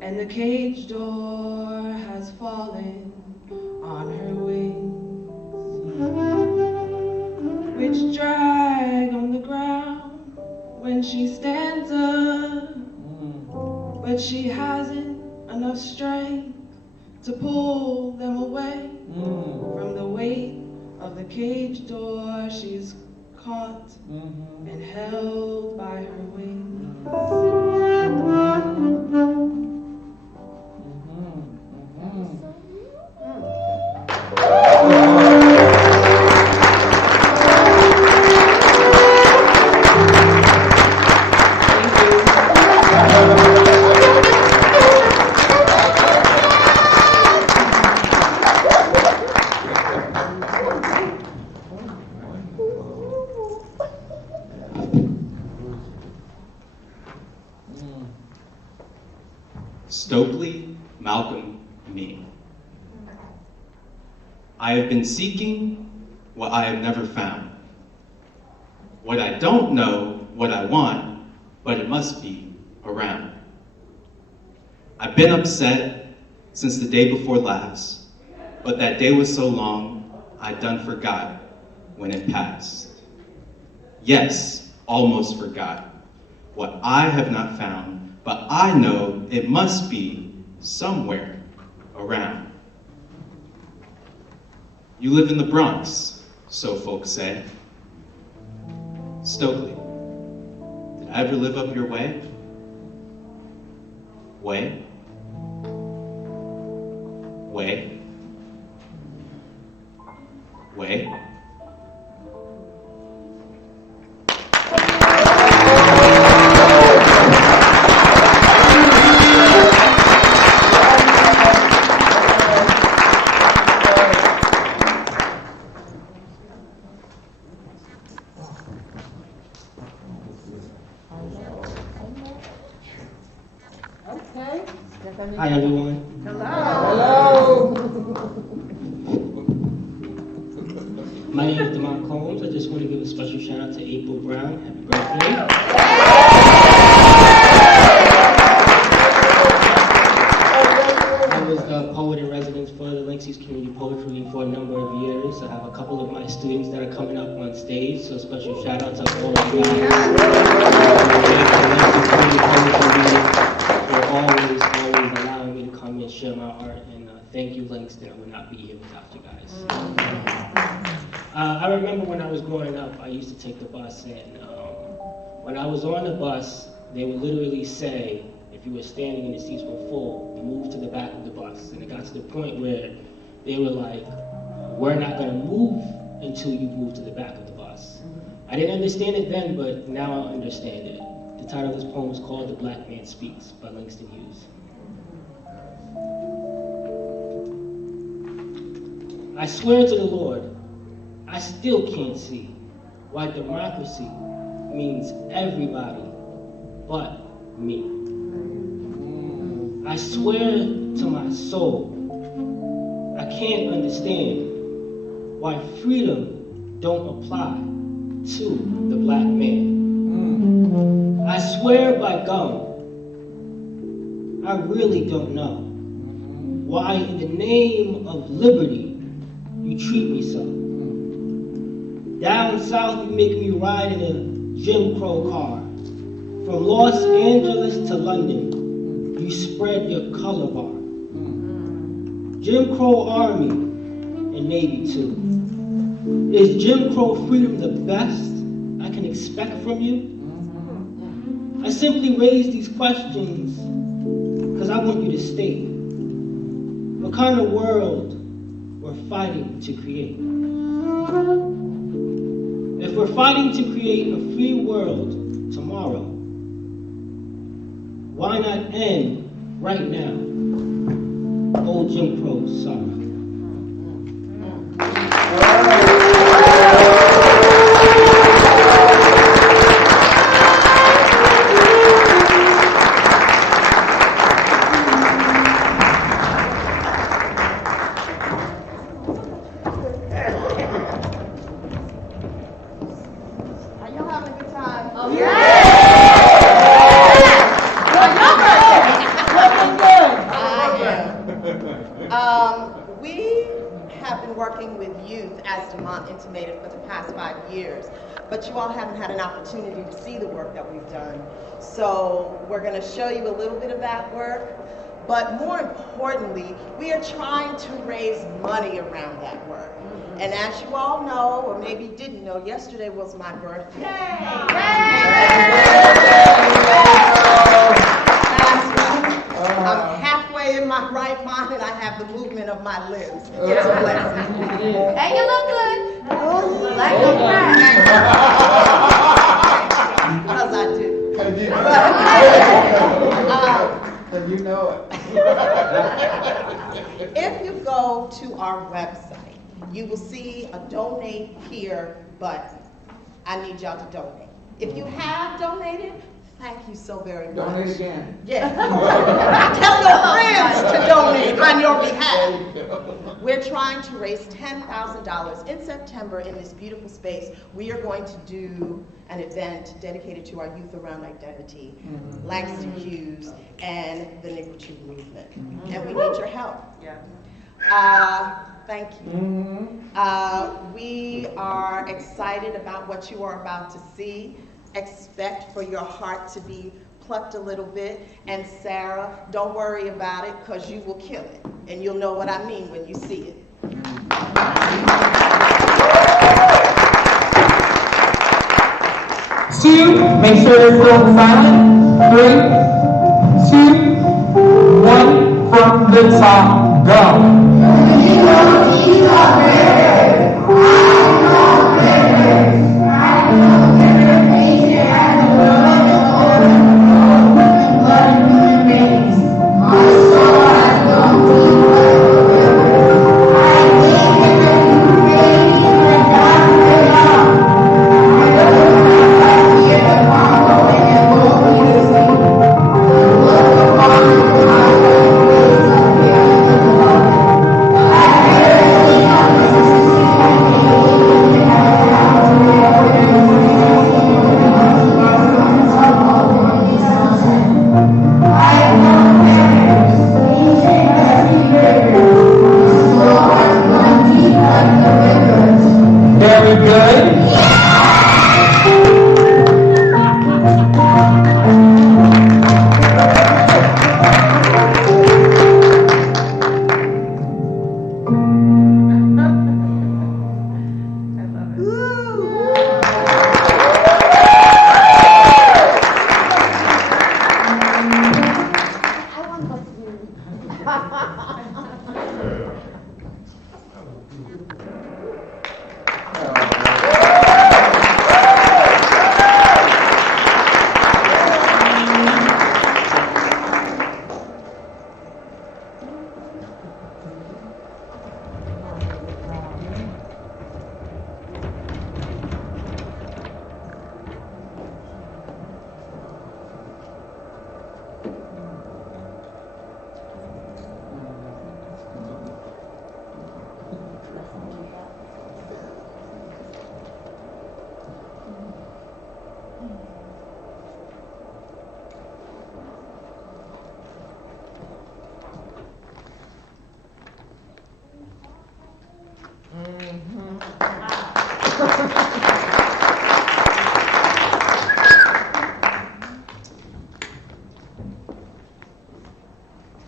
and the cage door has fallen on her wings, which drag on the ground when she stands up, but she hasn't enough strength to pull them away from the weight of the cage door. She's caught and held by her wings. Stokely Malcolm Me. I have been seeking what I have never found. What I don't know what I want, but it must be around. I've been upset since the day before last, but that day was so long, I done forgot when it passed. Yes, almost forgot what I have not found, but I know it must be somewhere around. You live in the Bronx, so folks say. Stokely, did I ever live up your way? Way? Way? Way? Hi everyone. Hello. My name is Demont Combs. I just want to give a special shout out to April Brown. Happy birthday. I was the poet in residence for the Langston Community Poetry for a number of years. I have a couple of my students that are coming up on stage, so a special shout out to all of you guys. For always allowing me to come and share my art, and thank you, Langston. I would not be here without you guys. I remember when I was growing up, I used to take the bus, and when I was on the bus, they would literally say, if you were standing and the seats were full, move to the back of the bus. And it got to the point where they were like, we're not going to move until you move to the back of the bus. I didn't understand it then, but now I understand it. The title of this poem is called The Black Man Speaks by Langston Hughes. I swear to the Lord, I still can't see why democracy means everybody but me. I swear to my soul, I can't understand why freedom don't apply to the black man. I swear by gum, I really don't know why in the name of liberty you treat me so. Down south you make me ride in a Jim Crow car. From Los Angeles to London, you spread your color bar. Jim Crow Army and Navy too. Is Jim Crow freedom the best I can expect from you? I simply raise these questions because I want you to state what kind of world we're fighting to create. If we're fighting to create a free world tomorrow, why not end right now old Jim Crow's sorrow? Are y'all having a good time? We have been working with youth, as Demont intimated, for the past 5 years, but you all haven't had an opportunity to see the work that we've done. So we're going to show you a little bit of that work, but more importantly, we are trying to raise money around that work. And as you all know, or maybe didn't know, yesterday was my birthday. I'm halfway in my right mind and I have the movement of my limbs. It's a blessing. And you look good. Like a crack. Because I do. And you know it. If you go to our website, you will see a donate here button. I need y'all to donate. If you have donated, thank you so very much. Donate again. Yeah. Tell your friends to donate on your behalf. We're trying to raise $10,000 in September in this beautiful space. We are going to do an event dedicated to our youth around identity, Langston, Hughes, and the Negritude movement. And we need your help. Thank you. We are excited about what you are about to see. Expect for your heart to be plucked a little bit. And Sarah, don't worry about it, because you will kill it. And you'll know what I mean when you see it. Two, make sure it's still silent. 3, 2, 1, from the top, go.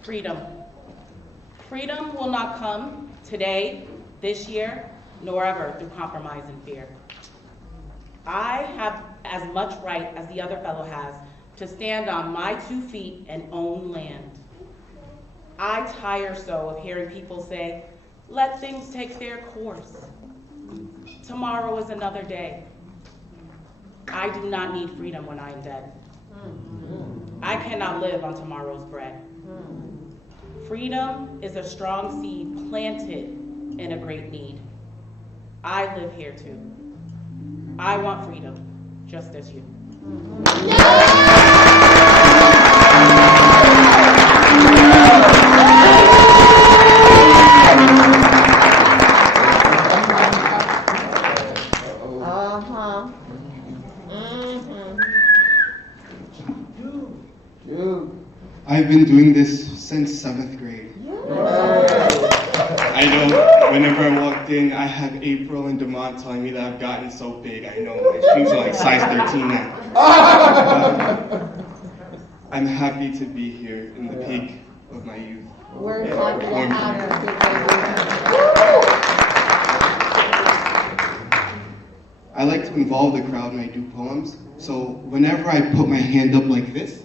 Freedom. Freedom will not come today, this year, nor ever through compromise and fear. I have as much right as the other fellow has to stand on my 2 feet and own land. I tire so of hearing people say, let things take their course. Tomorrow is another day. I do not need freedom when I am dead. I cannot live on tomorrow's bread. Freedom is a strong seed planted in a great need. I live here too. I want freedom, just as you. I've been doing this since 7th grade. I know whenever I walked in, I have April and Demont telling me that I've gotten so big. I know my shoes are like size 13 now. I'm happy to be here in the peak of my youth. We're happy to have you. I like to involve the crowd when I do poems. So whenever I put my hand up like this,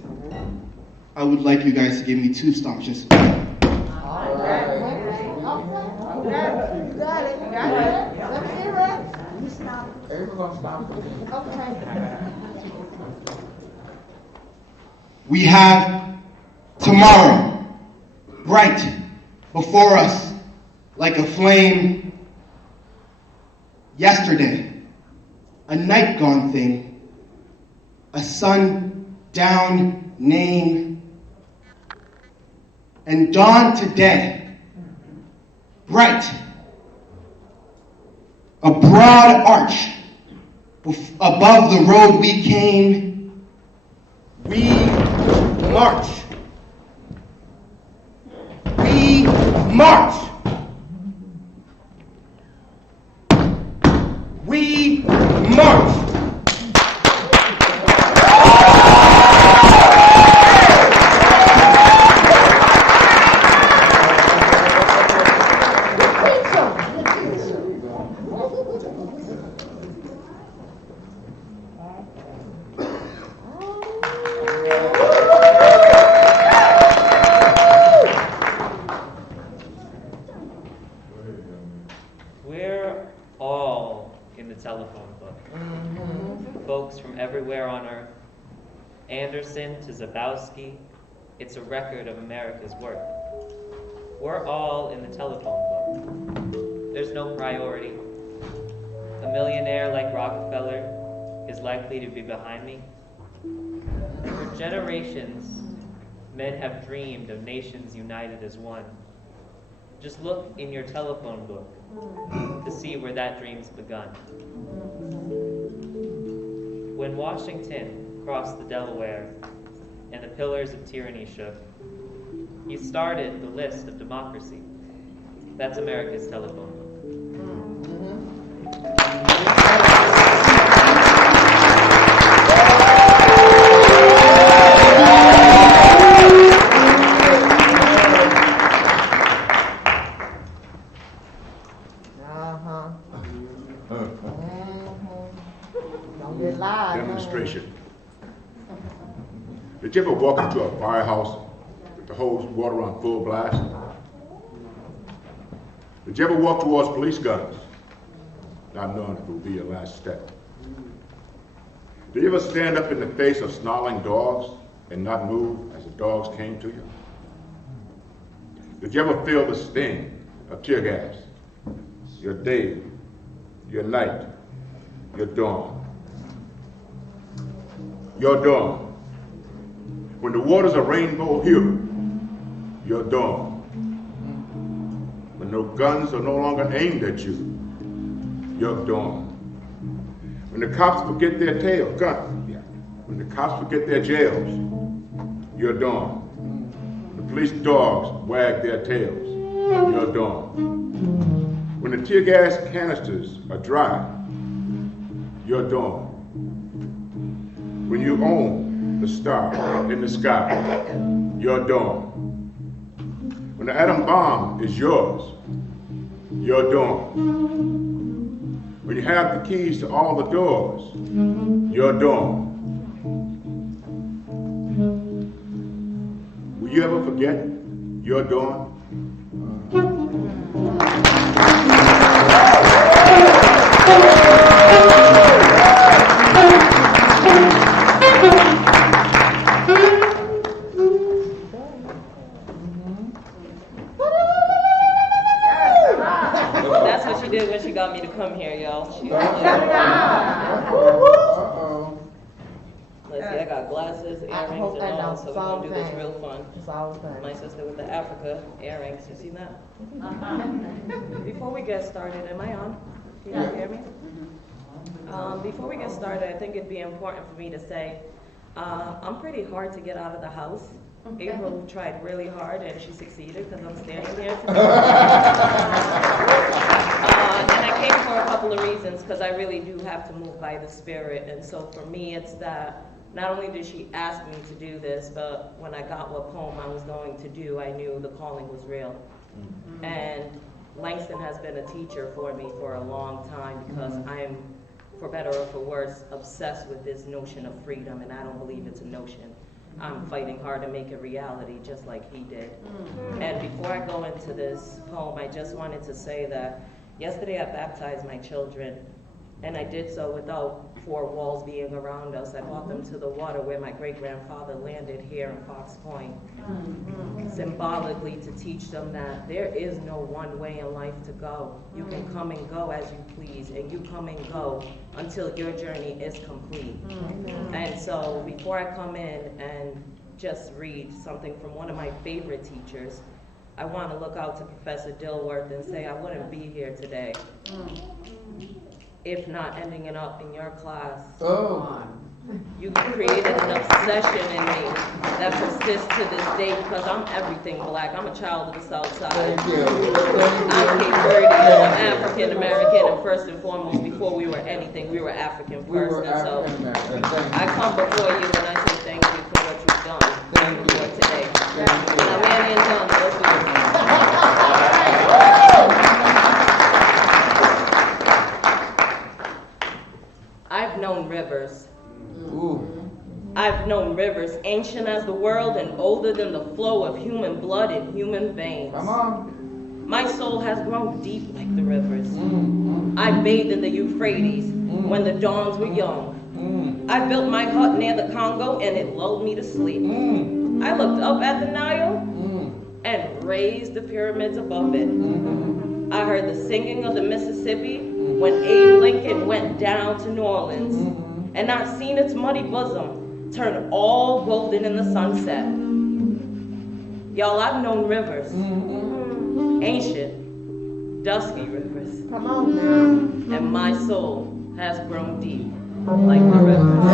I would like you guys to give me 2 stomps. Just. All right. You got it. Let me hear it. You stop. Everyone's gonna stop. Okay. We have tomorrow, bright before us, like a flame. Yesterday, a night gone thing, a sun-down name, and dawn today, bright, a broad arch above the road we came. We march. We march. We march. We're all in the telephone book. Folks from everywhere on Earth. Anderson to Zabowski, it's a record of America's work. We're all in the telephone book. There's no priority. A millionaire like Rockefeller is likely to be behind me. For generations, men have dreamed of nations united as one. Just look in your telephone book to see where that dream's begun. When Washington crossed the Delaware and the pillars of tyranny shook, he started the list of democracy. That's America's telephone book. Demonstration. Did you ever walk into a firehouse with the hose water on full blast? Did you ever walk towards police guns, not knowing if it would be your last step? Did you ever stand up in the face of snarling dogs and not move as the dogs came to you? Did you ever feel the sting of tear gas? Your day, your night, your dawn. Your dawn. When the waters are rainbow hue, your dawn. When no guns are no longer aimed at you, your dawn. When the cops forget their tails, when the cops forget their jails, your dawn. When the police dogs wag their tails, your dawn. When the tear gas canisters are dry, your dawn. When you own the star in the sky, your dawn. When the atom bomb is yours, your dawn. When you have the keys to all the doors, your dawn. Will you ever forget your dawn? That's what she did when she got me to come here, y'all. Let's see, I got glasses, earrings, and all, so we're gonna do this real fun. My sister with the Africa earrings, you see that? Before we get started, am I on? Can you hear me? Before we get started, I think it'd be important for me to say, I'm pretty hard to get out of the house. April tried really hard and she succeeded because I'm standing here today. And I came for a couple of reasons because I really do have to move by the Spirit. And so for me, it's that not only did she ask me to do this, but when I got what poem I was going to do, I knew the calling was real. And Langston has been a teacher for me for a long time because I am, for better or for worse, obsessed with this notion of freedom, and I don't believe it's a notion. I'm fighting hard to make it reality just like he did. And before I go into this poem, I just wanted to say that yesterday I baptized my children, and I did so without four walls being around us. I brought them to the water where my great-grandfather landed here in Fox Point, symbolically to teach them that there is no one way in life to go. You can come and go as you please, and you come and go until your journey is complete. And so before I come in and just read something from one of my favorite teachers, I want to look out to Professor Dilworth and say I wouldn't be here today if not ending it up in your class. You created an obsession in me that persists to this day because I'm everything black. I'm a child of the South Side. I'm Cape Verdean, I'm African American, and first and foremost, before we were anything, we were African first. And so I come before you and I say thank you for what you've done for today. And I'm Annie and done. Let's do it. I've known rivers. I've known rivers ancient as the world and older than the flow of human blood in human veins. Come on. My soul has grown deep like the rivers. I bathed in the Euphrates when the dawns were young. I built my hut near the Congo and it lulled me to sleep. I looked up at the Nile and raised the pyramids above it. I heard the singing of the Mississippi when Abe Lincoln went down to New Orleans. And I've seen its muddy bosom turn all golden in the sunset. Y'all, I've known rivers. Ancient, dusky rivers. Come on, man. And my soul has grown deep like the rivers.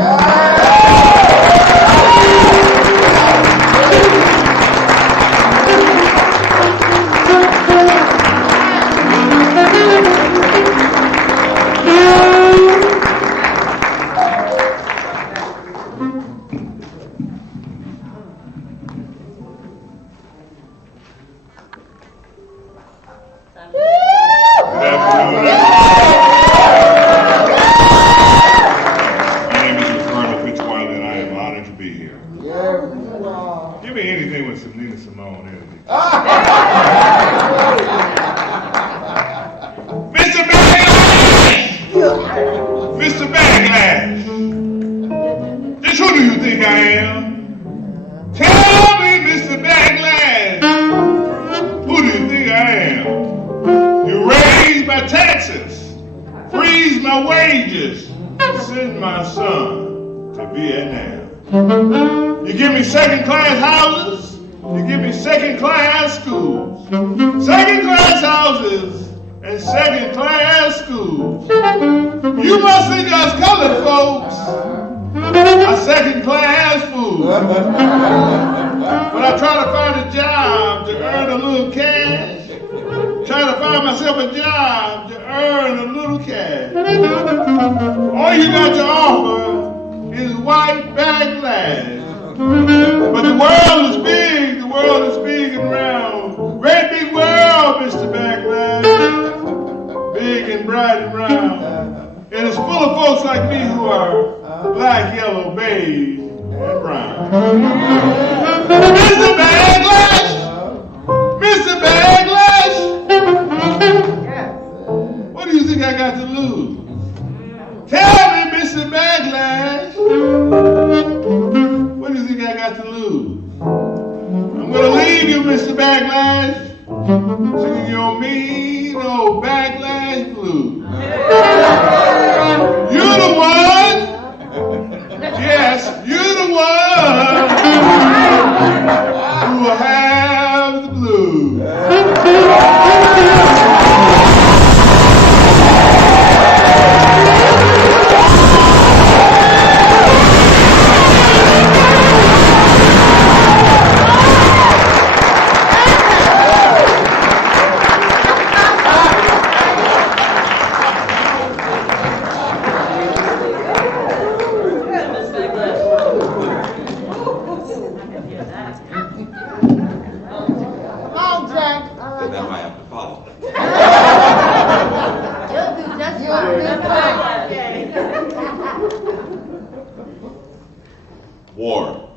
War.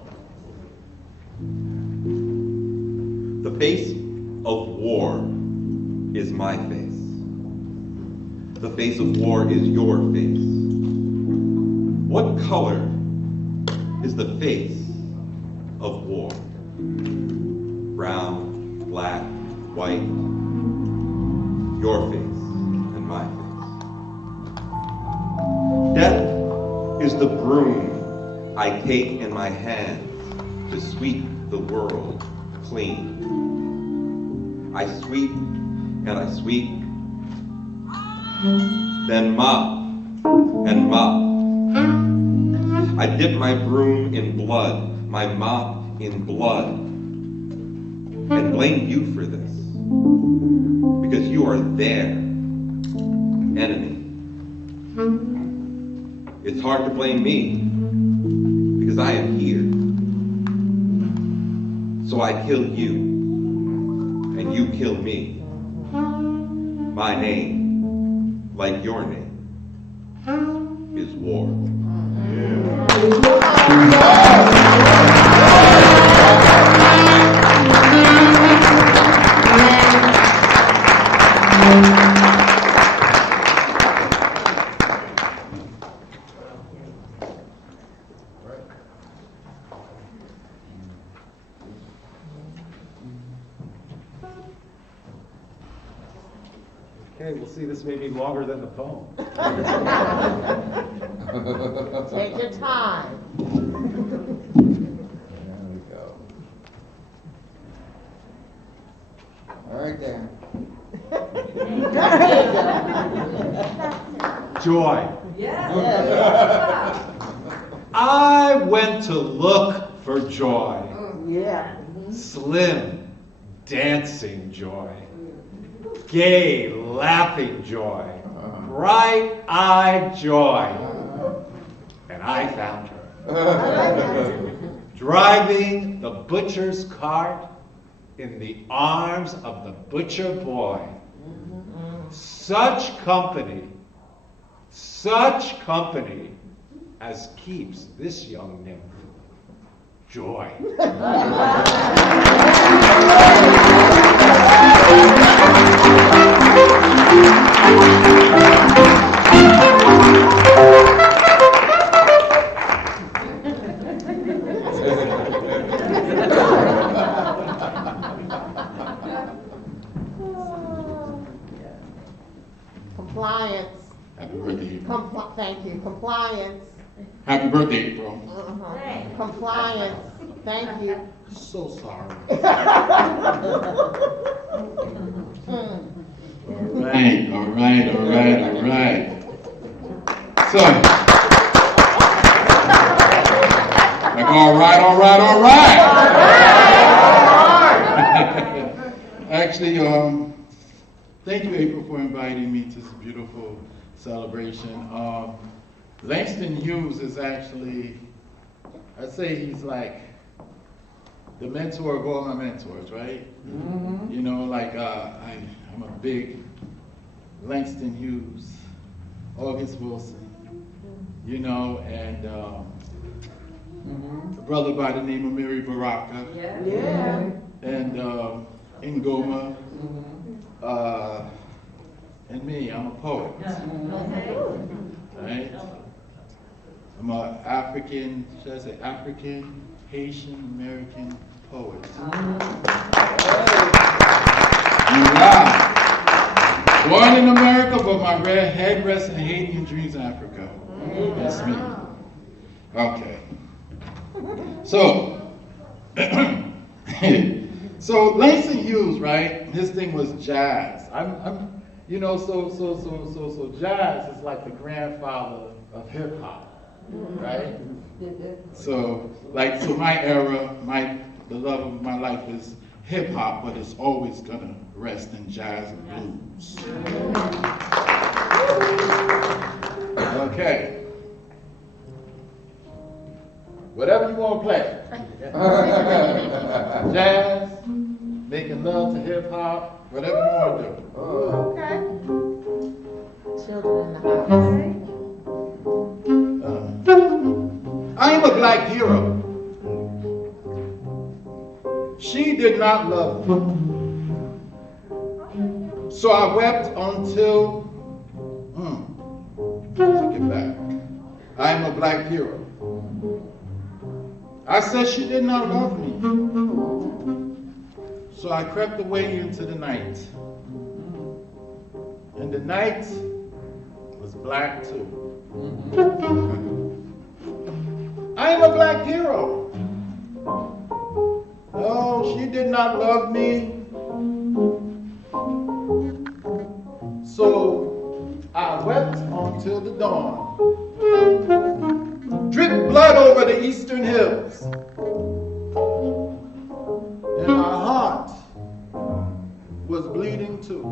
The face of war is my face. The face of war is your face. What color is the face of war? Brown, black, white. Your face and my face. Death is the broom I take in my hands to sweep the world clean. I sweep and I sweep, then mop and mop. I dip my broom in blood, my mop in blood, and blame you for this, because you are their enemy. It's hard to blame me, because I am here. So I kill you, and you kill me. My name, like your name, is war. Okay, we'll see, this may be longer than the poem. Take your time. There we go. All right, Dan. Joy. Yeah. I went to look for joy. Yeah. Slim, dancing joy. Gay, laughing joy. Bright-eyed joy. And I found her. Driving the butcher's cart in the arms of the butcher boy. Such company as keeps this young nymph joy. Compliance. Happy birthday, April. Thank you. Compliance. Happy birthday, April. Compliance. Thank you. So sorry. All right. So, like, all right. Actually, thank you, April, for inviting me to this beautiful celebration. Langston Hughes is actually, I'd say he's like the mentor of all my mentors, right? Mm-hmm. You know, like I'm a big Langston Hughes, August Wilson, you know, and a brother by the name of Mary Baraka. Yeah. And Ngoma. And me, I'm a poet. Right? I'm an African, should I say African, Haitian, American poet. Yeah. Born in America, but my red head rests in Haiti and dreams in Africa. That's me. Okay. So, so Langston Hughes, right? His thing was jazz. You know, so jazz is like the grandfather of hip hop, right? So my era, the love of my life is hip hop, but it's always gonna rest in jazz and blues. Okay. Whatever you want to play. Jazz, making love to hip hop, whatever you want to do. Okay. Children in the house. I am a black hero. She did not love me. So I wept until, take it back. I am a black hero. I said she did not love me. So I crept away into the night. And the night was black too. I am a black hero. Oh, she did not love me. So I wept until the dawn. Dripped blood over the eastern hills. And my heart was bleeding too.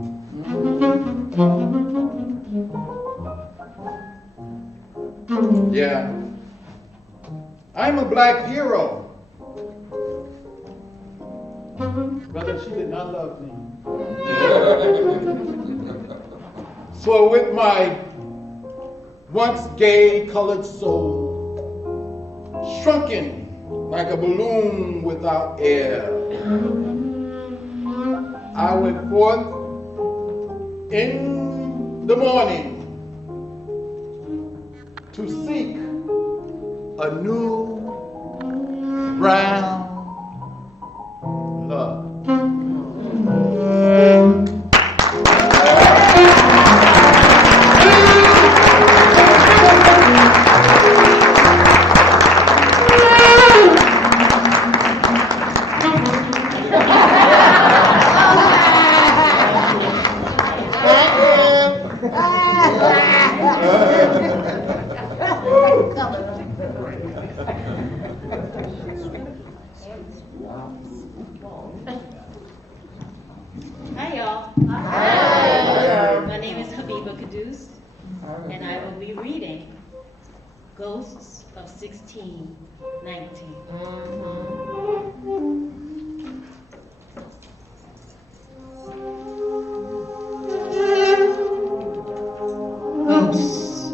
Yeah. I'm a black hero. Brother, she did not love me. So with my once gay colored soul, shrunken like a balloon without air, I went forth in the morning to seek a new brown love. Hi, y'all. Hi. My name is Habiba Kadus, and I will be reading Ghosts of 1619. Ghosts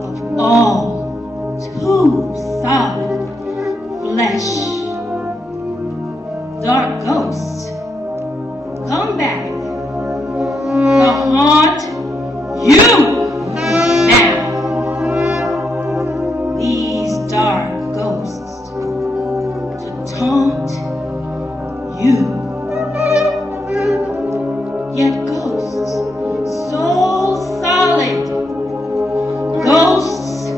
of all too solid flesh. Dark ghosts, come back to haunt you now. These dark ghosts to taunt you. Yet ghosts so solid, ghosts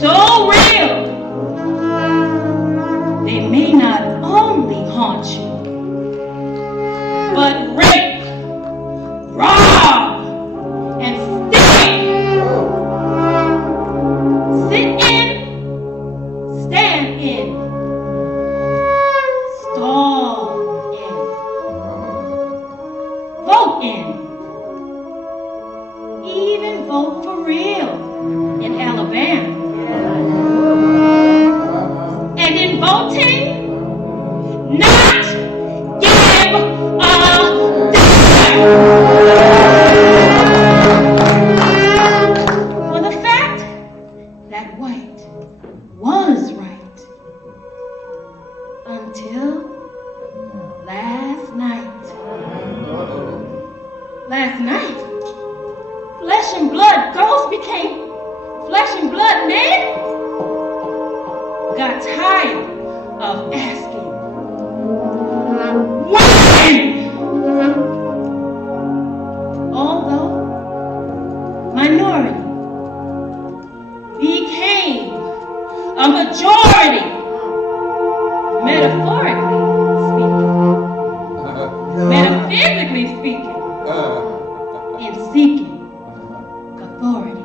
so real, they may not only haunt you, but rape, rob, and steal. Sit in, stand in, stall in, vote in, even vote for real in Alabama. And in voting, not give a damn. For the fact that white was right until last night. Last night, flesh and blood ghosts became flesh and blood men. Got tired of asking, when? Although minority became a majority, metaphorically speaking, metaphysically speaking, in seeking authority.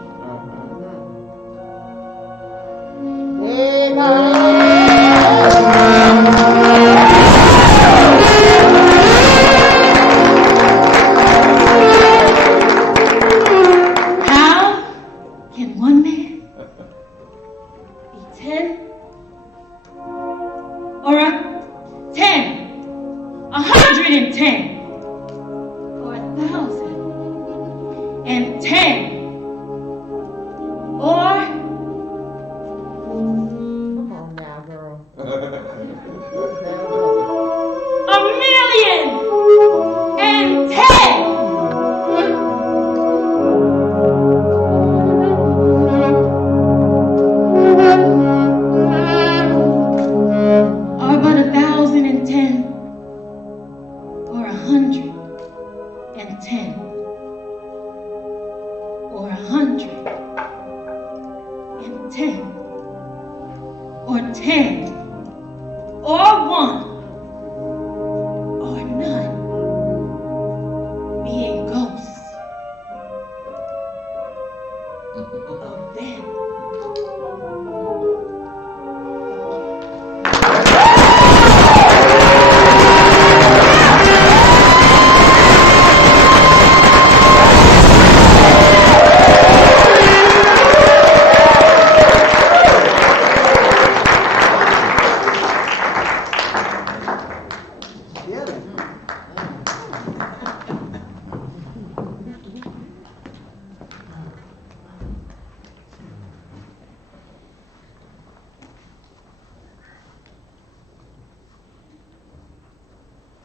How can one man be 10 or a 10, 110 or 1,010 or Come on now, girl. or 10, or 1, or none, being ghosts of them.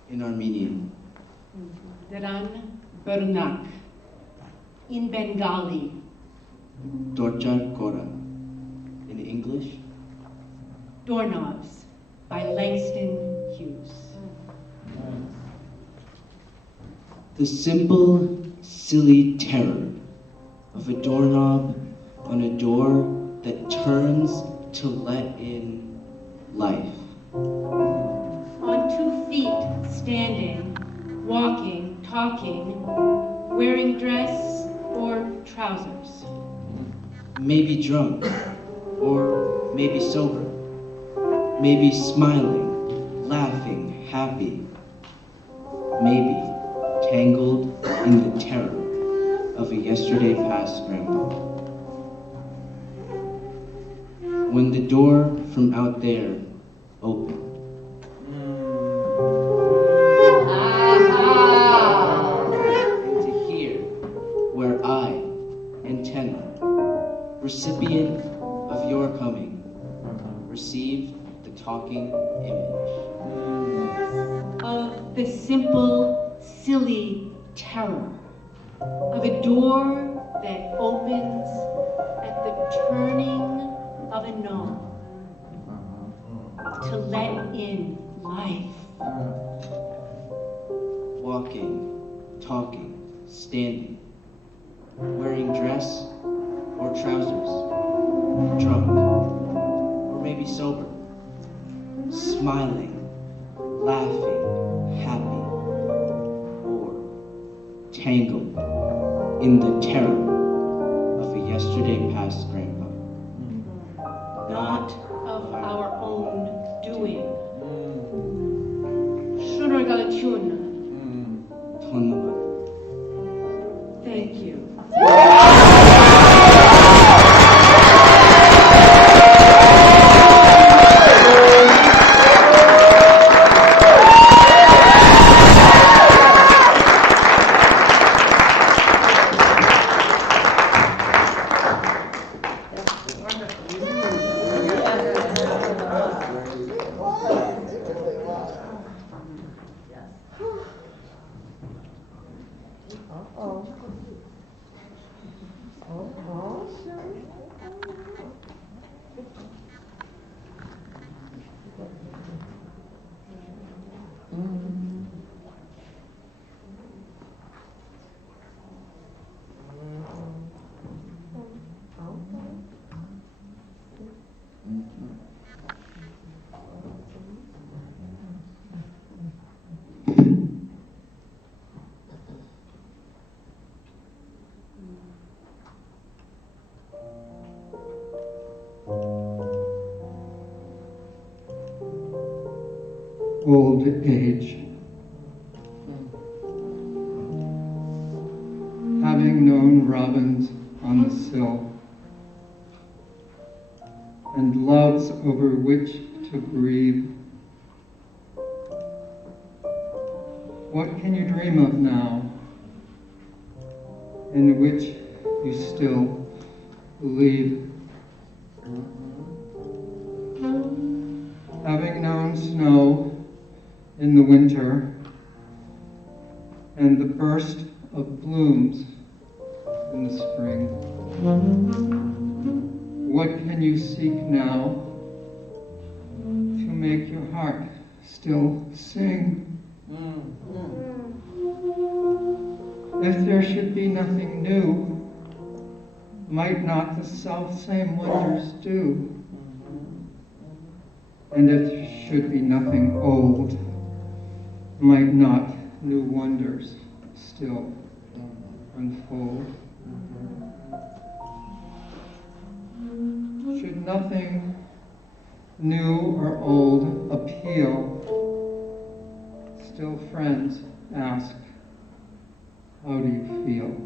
In Armenian. Dran Bernak. In Bengali. Dorjar Kora. In English. Doorknobs by Langston Hughes. The simple, silly terror of a doorknob on a door that turns to let in life. On 2 feet, standing, walking, talking, wearing dress or trousers. Maybe drunk, or maybe sober. Maybe smiling, laughing, happy. Maybe tangled in the terror of a yesterday past grandpa. When the door from out there opened. Into here, where I, antenna, recipient of your coming, received the talking image. Of the simple, silly terror of a door that opens at the turning of a knob to let in life. Walking, talking, standing, wearing dress or trousers, drunk, or maybe sober, smiling, laughing, happy, or tangled in the terror of a yesterday past grandpa. Not of our own doing. Shunor Galachun. Thank you. Old age. Having known robins on the sill, and loves over which to breathe, what can you dream of now, in which you still believe? Having known snow in the winter, and the burst of blooms in the spring, what can you seek now to make your heart still sing? If there should be nothing new, might not the self-same wonders do? and it should be nothing old. Might not new wonders still unfold? Should nothing new or old appeal? Still friends ask, how do you feel?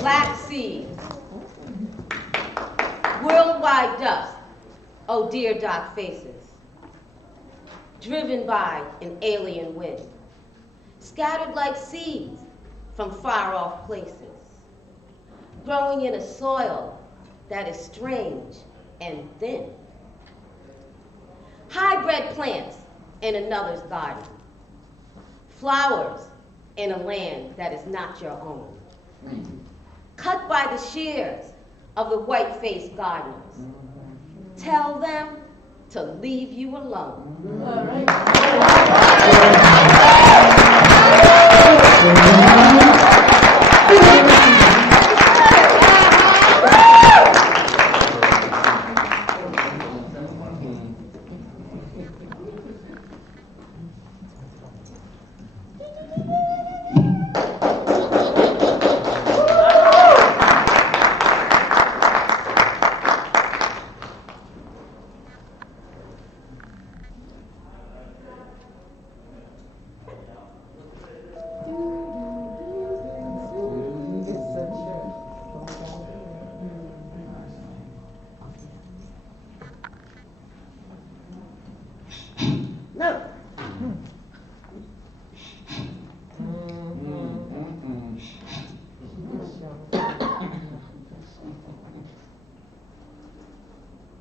Black seeds, worldwide dust, oh dear dark faces, driven by an alien wind, scattered like seeds from far off places, growing in a soil that is strange and thin. Hybrid plants in another's garden, flowers in a land that is not your own. Cut by the shears of the white-faced gardeners. Tell them to leave you alone.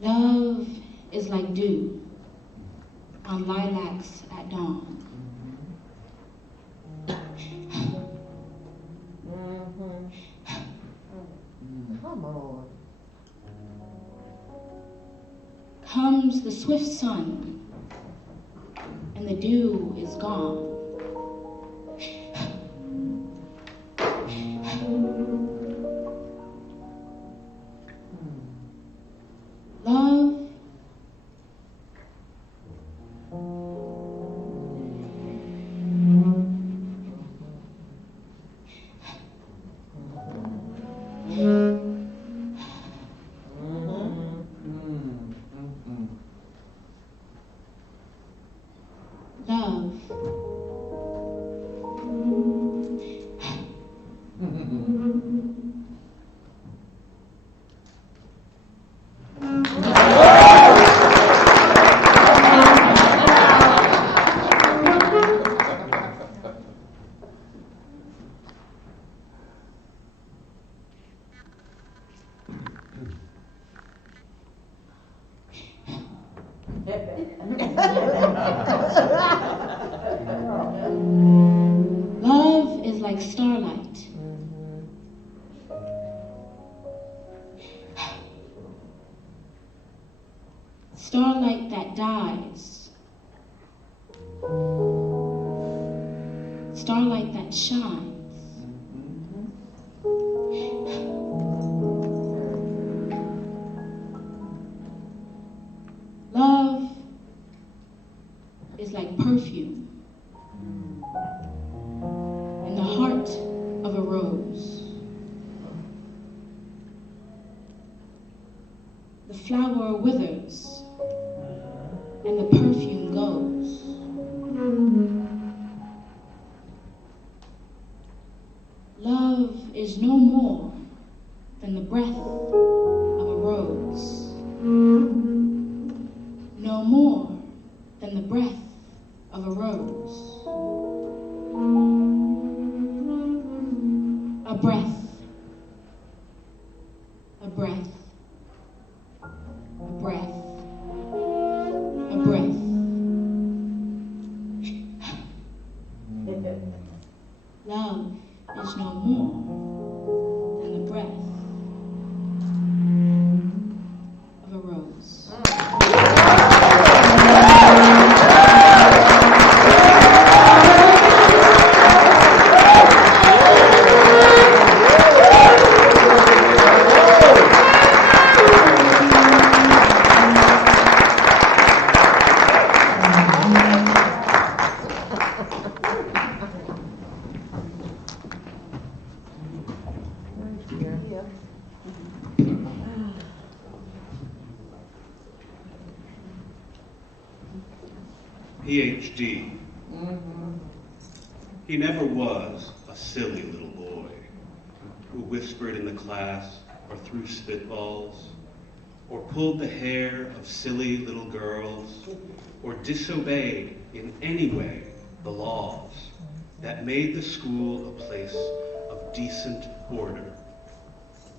Love is like dew on lilacs at dawn. Come on. Comes the swift sun, and the dew is gone. Love love. Love is like starlight. Starlight that dies. Starlight that shines. Love is like perfume in the heart of a rose. The flower withers and the perfume goes. Love is no more than the breath of a rose. No more than the breath of a rose. A breath, a breath, a breath, a breath. Love is no more than the breath of a rose. PhD. He never was a silly little boy who whispered in the class or threw spitballs or pulled the hair of silly little girls or disobeyed in any way the laws that made the school a place of decent order,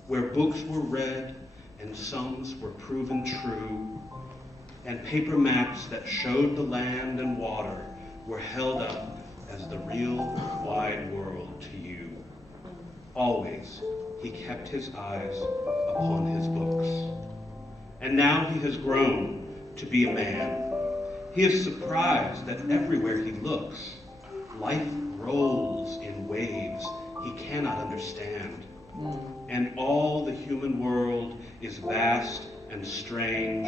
where books were read and sums were proven true, and paper maps that showed the land and water were held up as the real wide world to you. Always, he kept his eyes upon his books. And now he has grown to be a man. He is surprised that everywhere he looks, life rolls in waves he cannot understand. And all the human world is vast and strange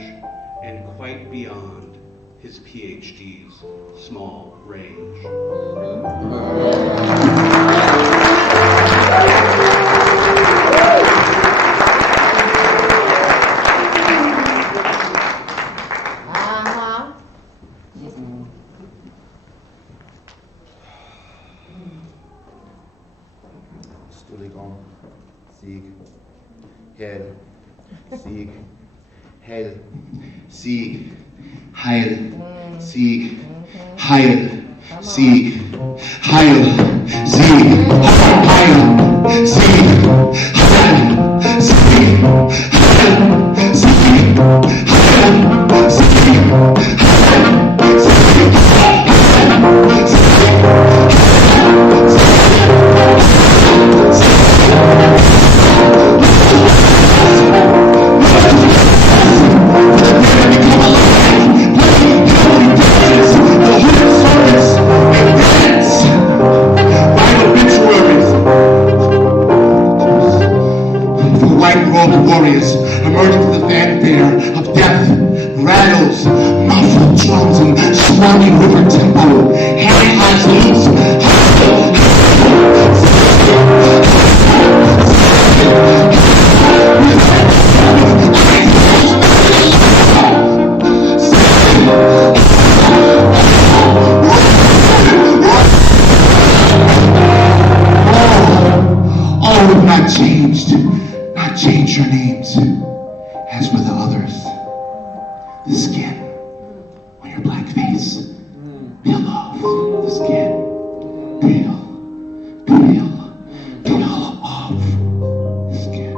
and quite beyond his PhD's small range. Entschuldigung, Sieg, Heil, Sieg, Heil, Sieg, Heil, Sieg, Heil, Sieg, Heil, Sieg, Heil, Sieg, Heil, Sieg, Heil, Sieg, Heil, Sieg, warriors emerging to the fanfare of death, rattles, muffled drums, and swirling river tempo, heavy hot all have not changed. Change your names, as were the others. The skin on your black face, peel off the skin, peel off the skin.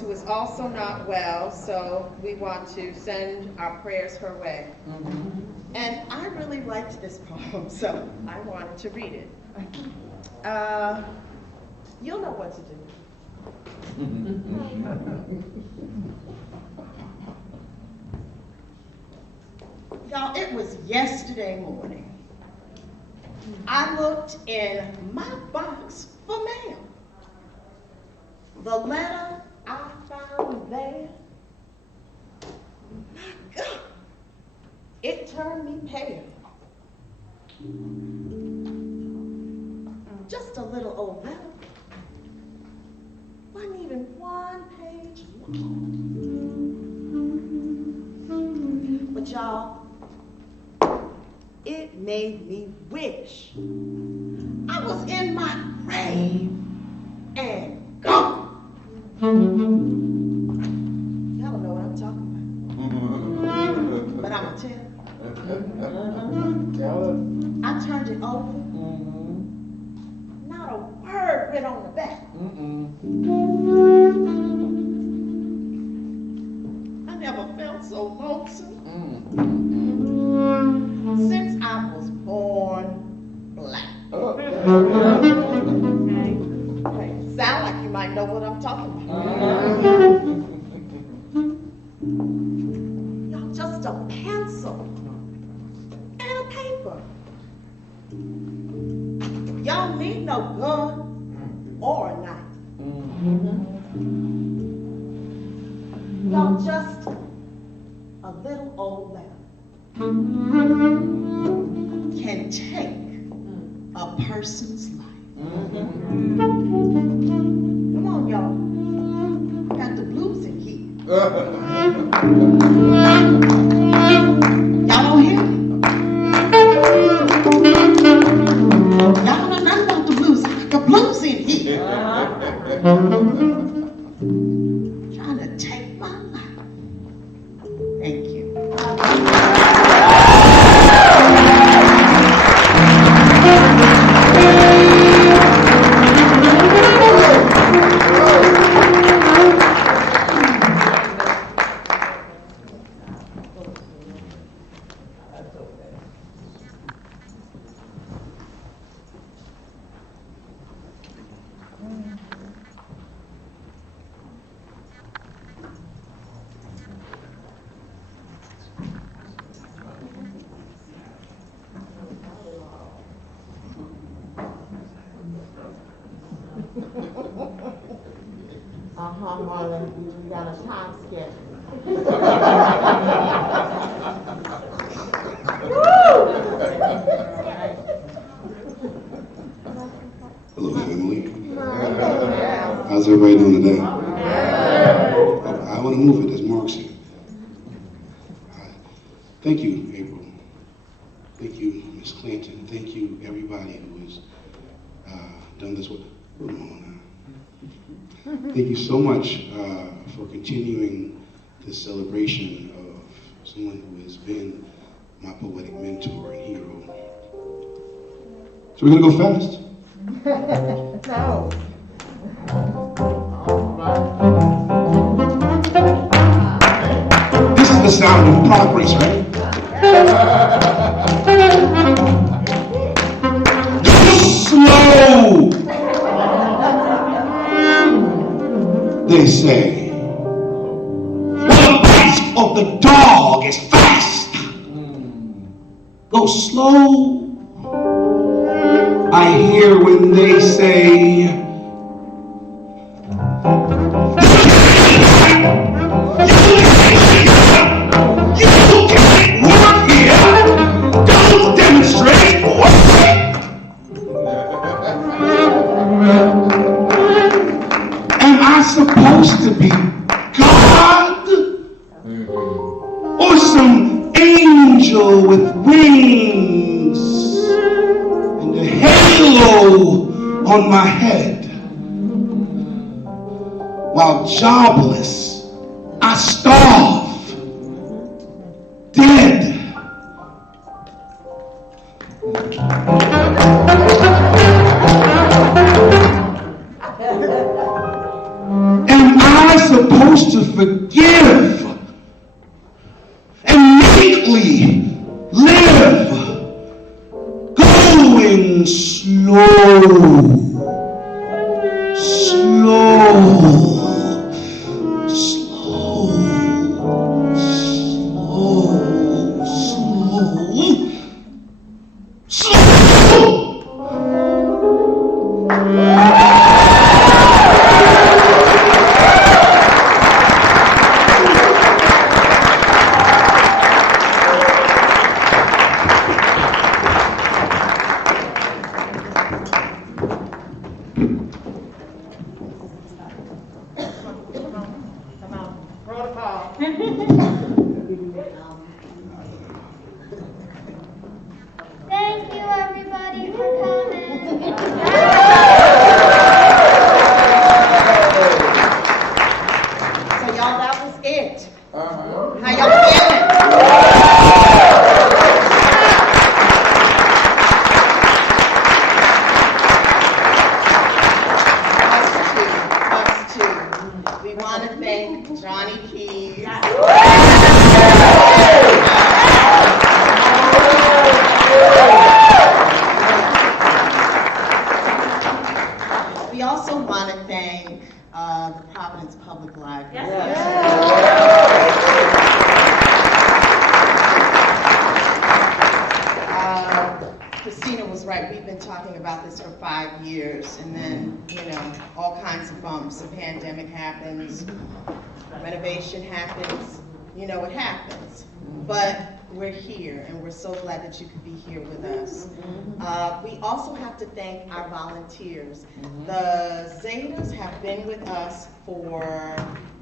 Who is also not well, so we want to send our prayers her way. And I really liked this poem, so I wanted to read it. You'll know what to do. Y'all, it was yesterday morning. I looked in my box for mail. The letter I found there, my God, it turned me pale. Just a little old letter, wasn't even one page long. But y'all, it made me wish I was in my grave and gone. Y'all don't know what I'm talking about. But I'm going to tell. I turned it over. Not a word went on the back. I never felt so lonesome since I was born black. Hey, sound like you might know what I'm talking about. Y'all, just a pencil and a paper. Y'all need no gun or a knife. Y'all, just a little old letter can take a person's life. Come on, y'all. Got the blues in here. Y'all don't hear me? Y'all don't know nothing about the blues. I got the blues in here. Trying to take my life. Thank you. Marlon, we got a time schedule. Hello, family. How's everybody doing today? I want to move it, as Mark said. Thank you, April. Thank you, Ms. Clinton. Thank you, everybody who has done this work. Thank you so much for continuing this celebration of someone who has been my poetic mentor and hero. So we're gonna go fast. No. This is the sound of progress, right? Go slow! They say, well, the pace of the dog is fast. Go slow. I hear when they say, you can't work here. Don't demonstrate work. Am I supposed to be God? Or some angel with wings and a halo on my head? While jobless, I starve, dead. Am I supposed to forgive and meekly live, going slow, slow? Thank you, everybody, for coming. How y'all feeling? Us too. We want to thank Johnny Hughes. We also want to thank the Providence Public Library. Christina was right. We've been talking about this for 5 years, and then, all kinds of bumps. The pandemic happens, renovation happens, it happens. But we're here, and we're so glad that you could be here with us. We also have to thank our volunteers. The Zetas have been with us for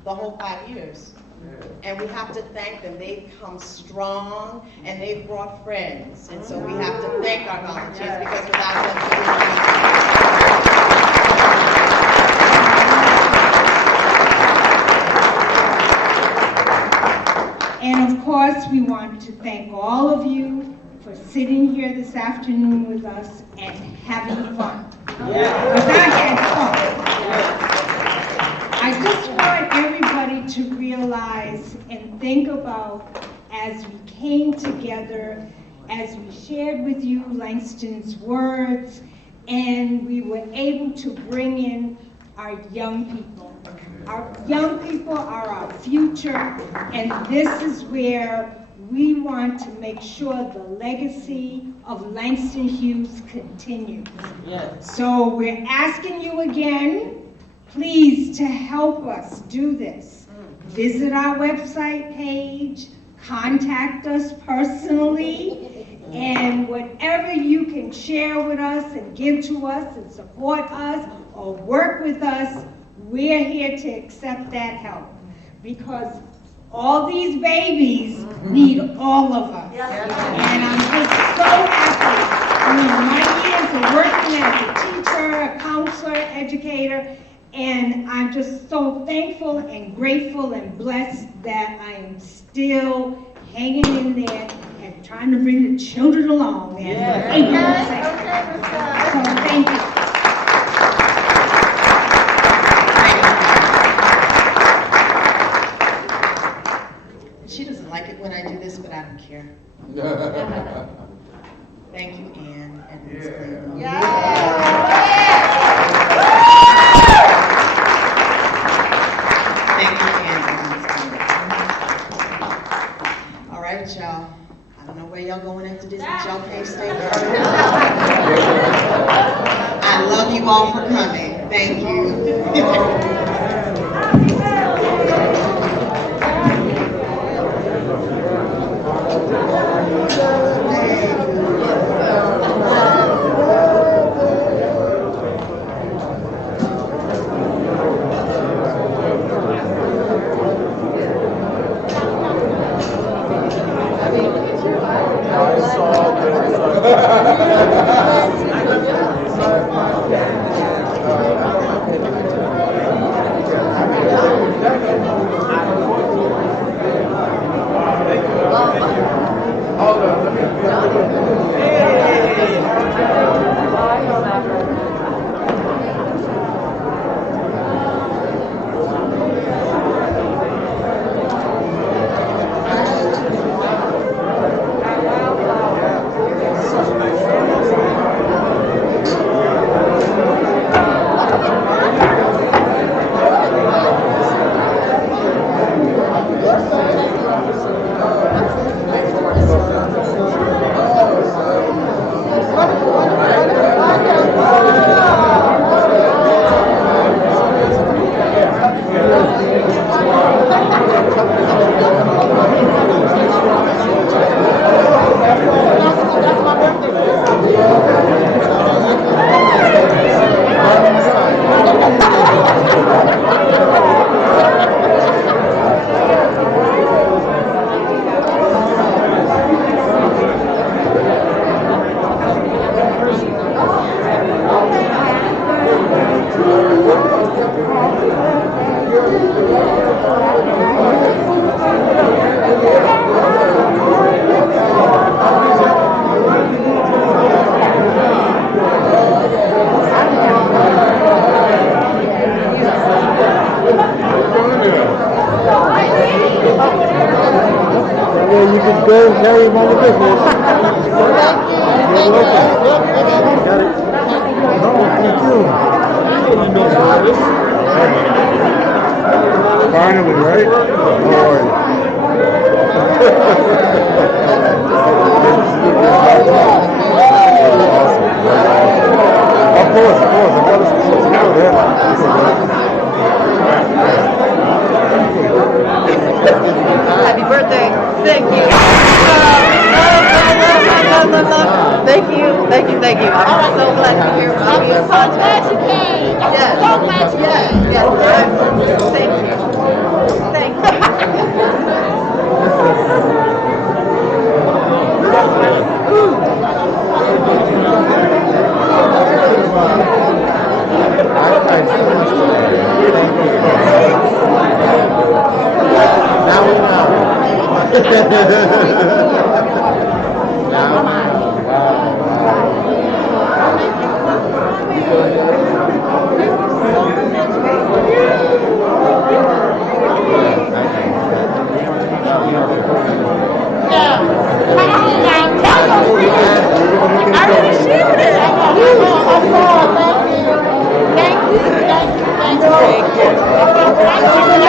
the whole 5 years. And we have to thank them. They've come strong, and they've brought friends. And so we have to thank our volunteers, because without them, we wouldn't. And of course, we want to thank all of you for sitting here this afternoon with us and having fun. Because I had fun. I just want everybody to realize and think about, as we came together, as we shared with you Langston's words, and we were able to bring in our young people. Our young people are our future, and this is where we want to make sure the legacy of Langston Hughes continues. Yes. So we're asking you again, please, to help us do this. Visit our website page, contact us personally, and whatever you can share with us and give to us and support us or work with us, we're here to accept that help. Because all these babies need all of us. And I'm just so happy. My years of working as a teacher, a counselor, educator, and I'm just so thankful and grateful and blessed that I am still hanging in there and trying to bring the children along. So thank you. She doesn't like it when I do this, but I don't care. Thank you, Ann and Ms. Cleveland. Y'all. I don't know where y'all going after this, but y'all can't stay here. I love you all for coming. Thank you. go and carry him on the business. You're welcome. Got it. No, thank you. Finally, right? Lord. Of course. I got to see what's out there.